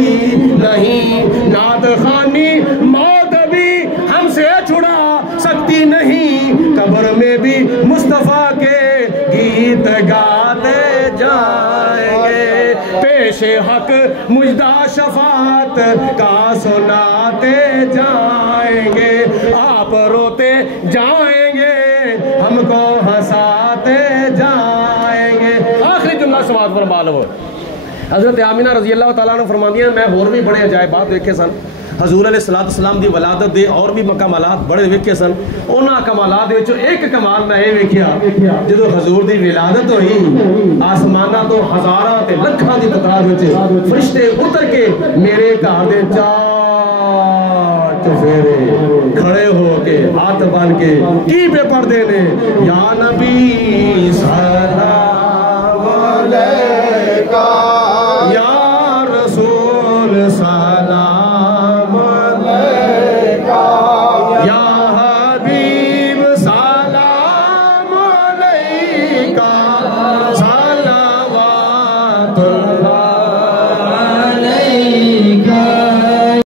نہیں نعت خوانی موت بھی ہم سے چھڑا سکتی نہیں قبر میں بھی مصطفیٰ کے حق مجدہ شفاعت کا سناتے جائیں گے، آپ روتے جائیں گے ہم کو ہنساتے جائیں گے۔ آخری جملہ سماعت فرما لو۔ حضرت آمینہ رضی اللہ تعالیٰ عنہ فرماندی ہیں میں اور بھی بڑے عجائبات دیکھے سن، حضور علیہ السلام دی ولادت دے اور بھی کمالات بڑے ویکھے سن، انہاں کمالات دے وچوں ایک کمال میں یہ ویکھیا جدوں حضور دی ولادت ہوئی آسماناں تو ہزاراں تے لکھاں دی تعداد وچ فرشتے اتر کے میرے گھر دے چار چفیرے کھڑے ہو کے ہاتھ بن کے کی پہ پڑھدے نے، یا نبی سلام علیکہ، یا رسول سلام علیکہ، یا حبیب سلام علیکہ، صلوات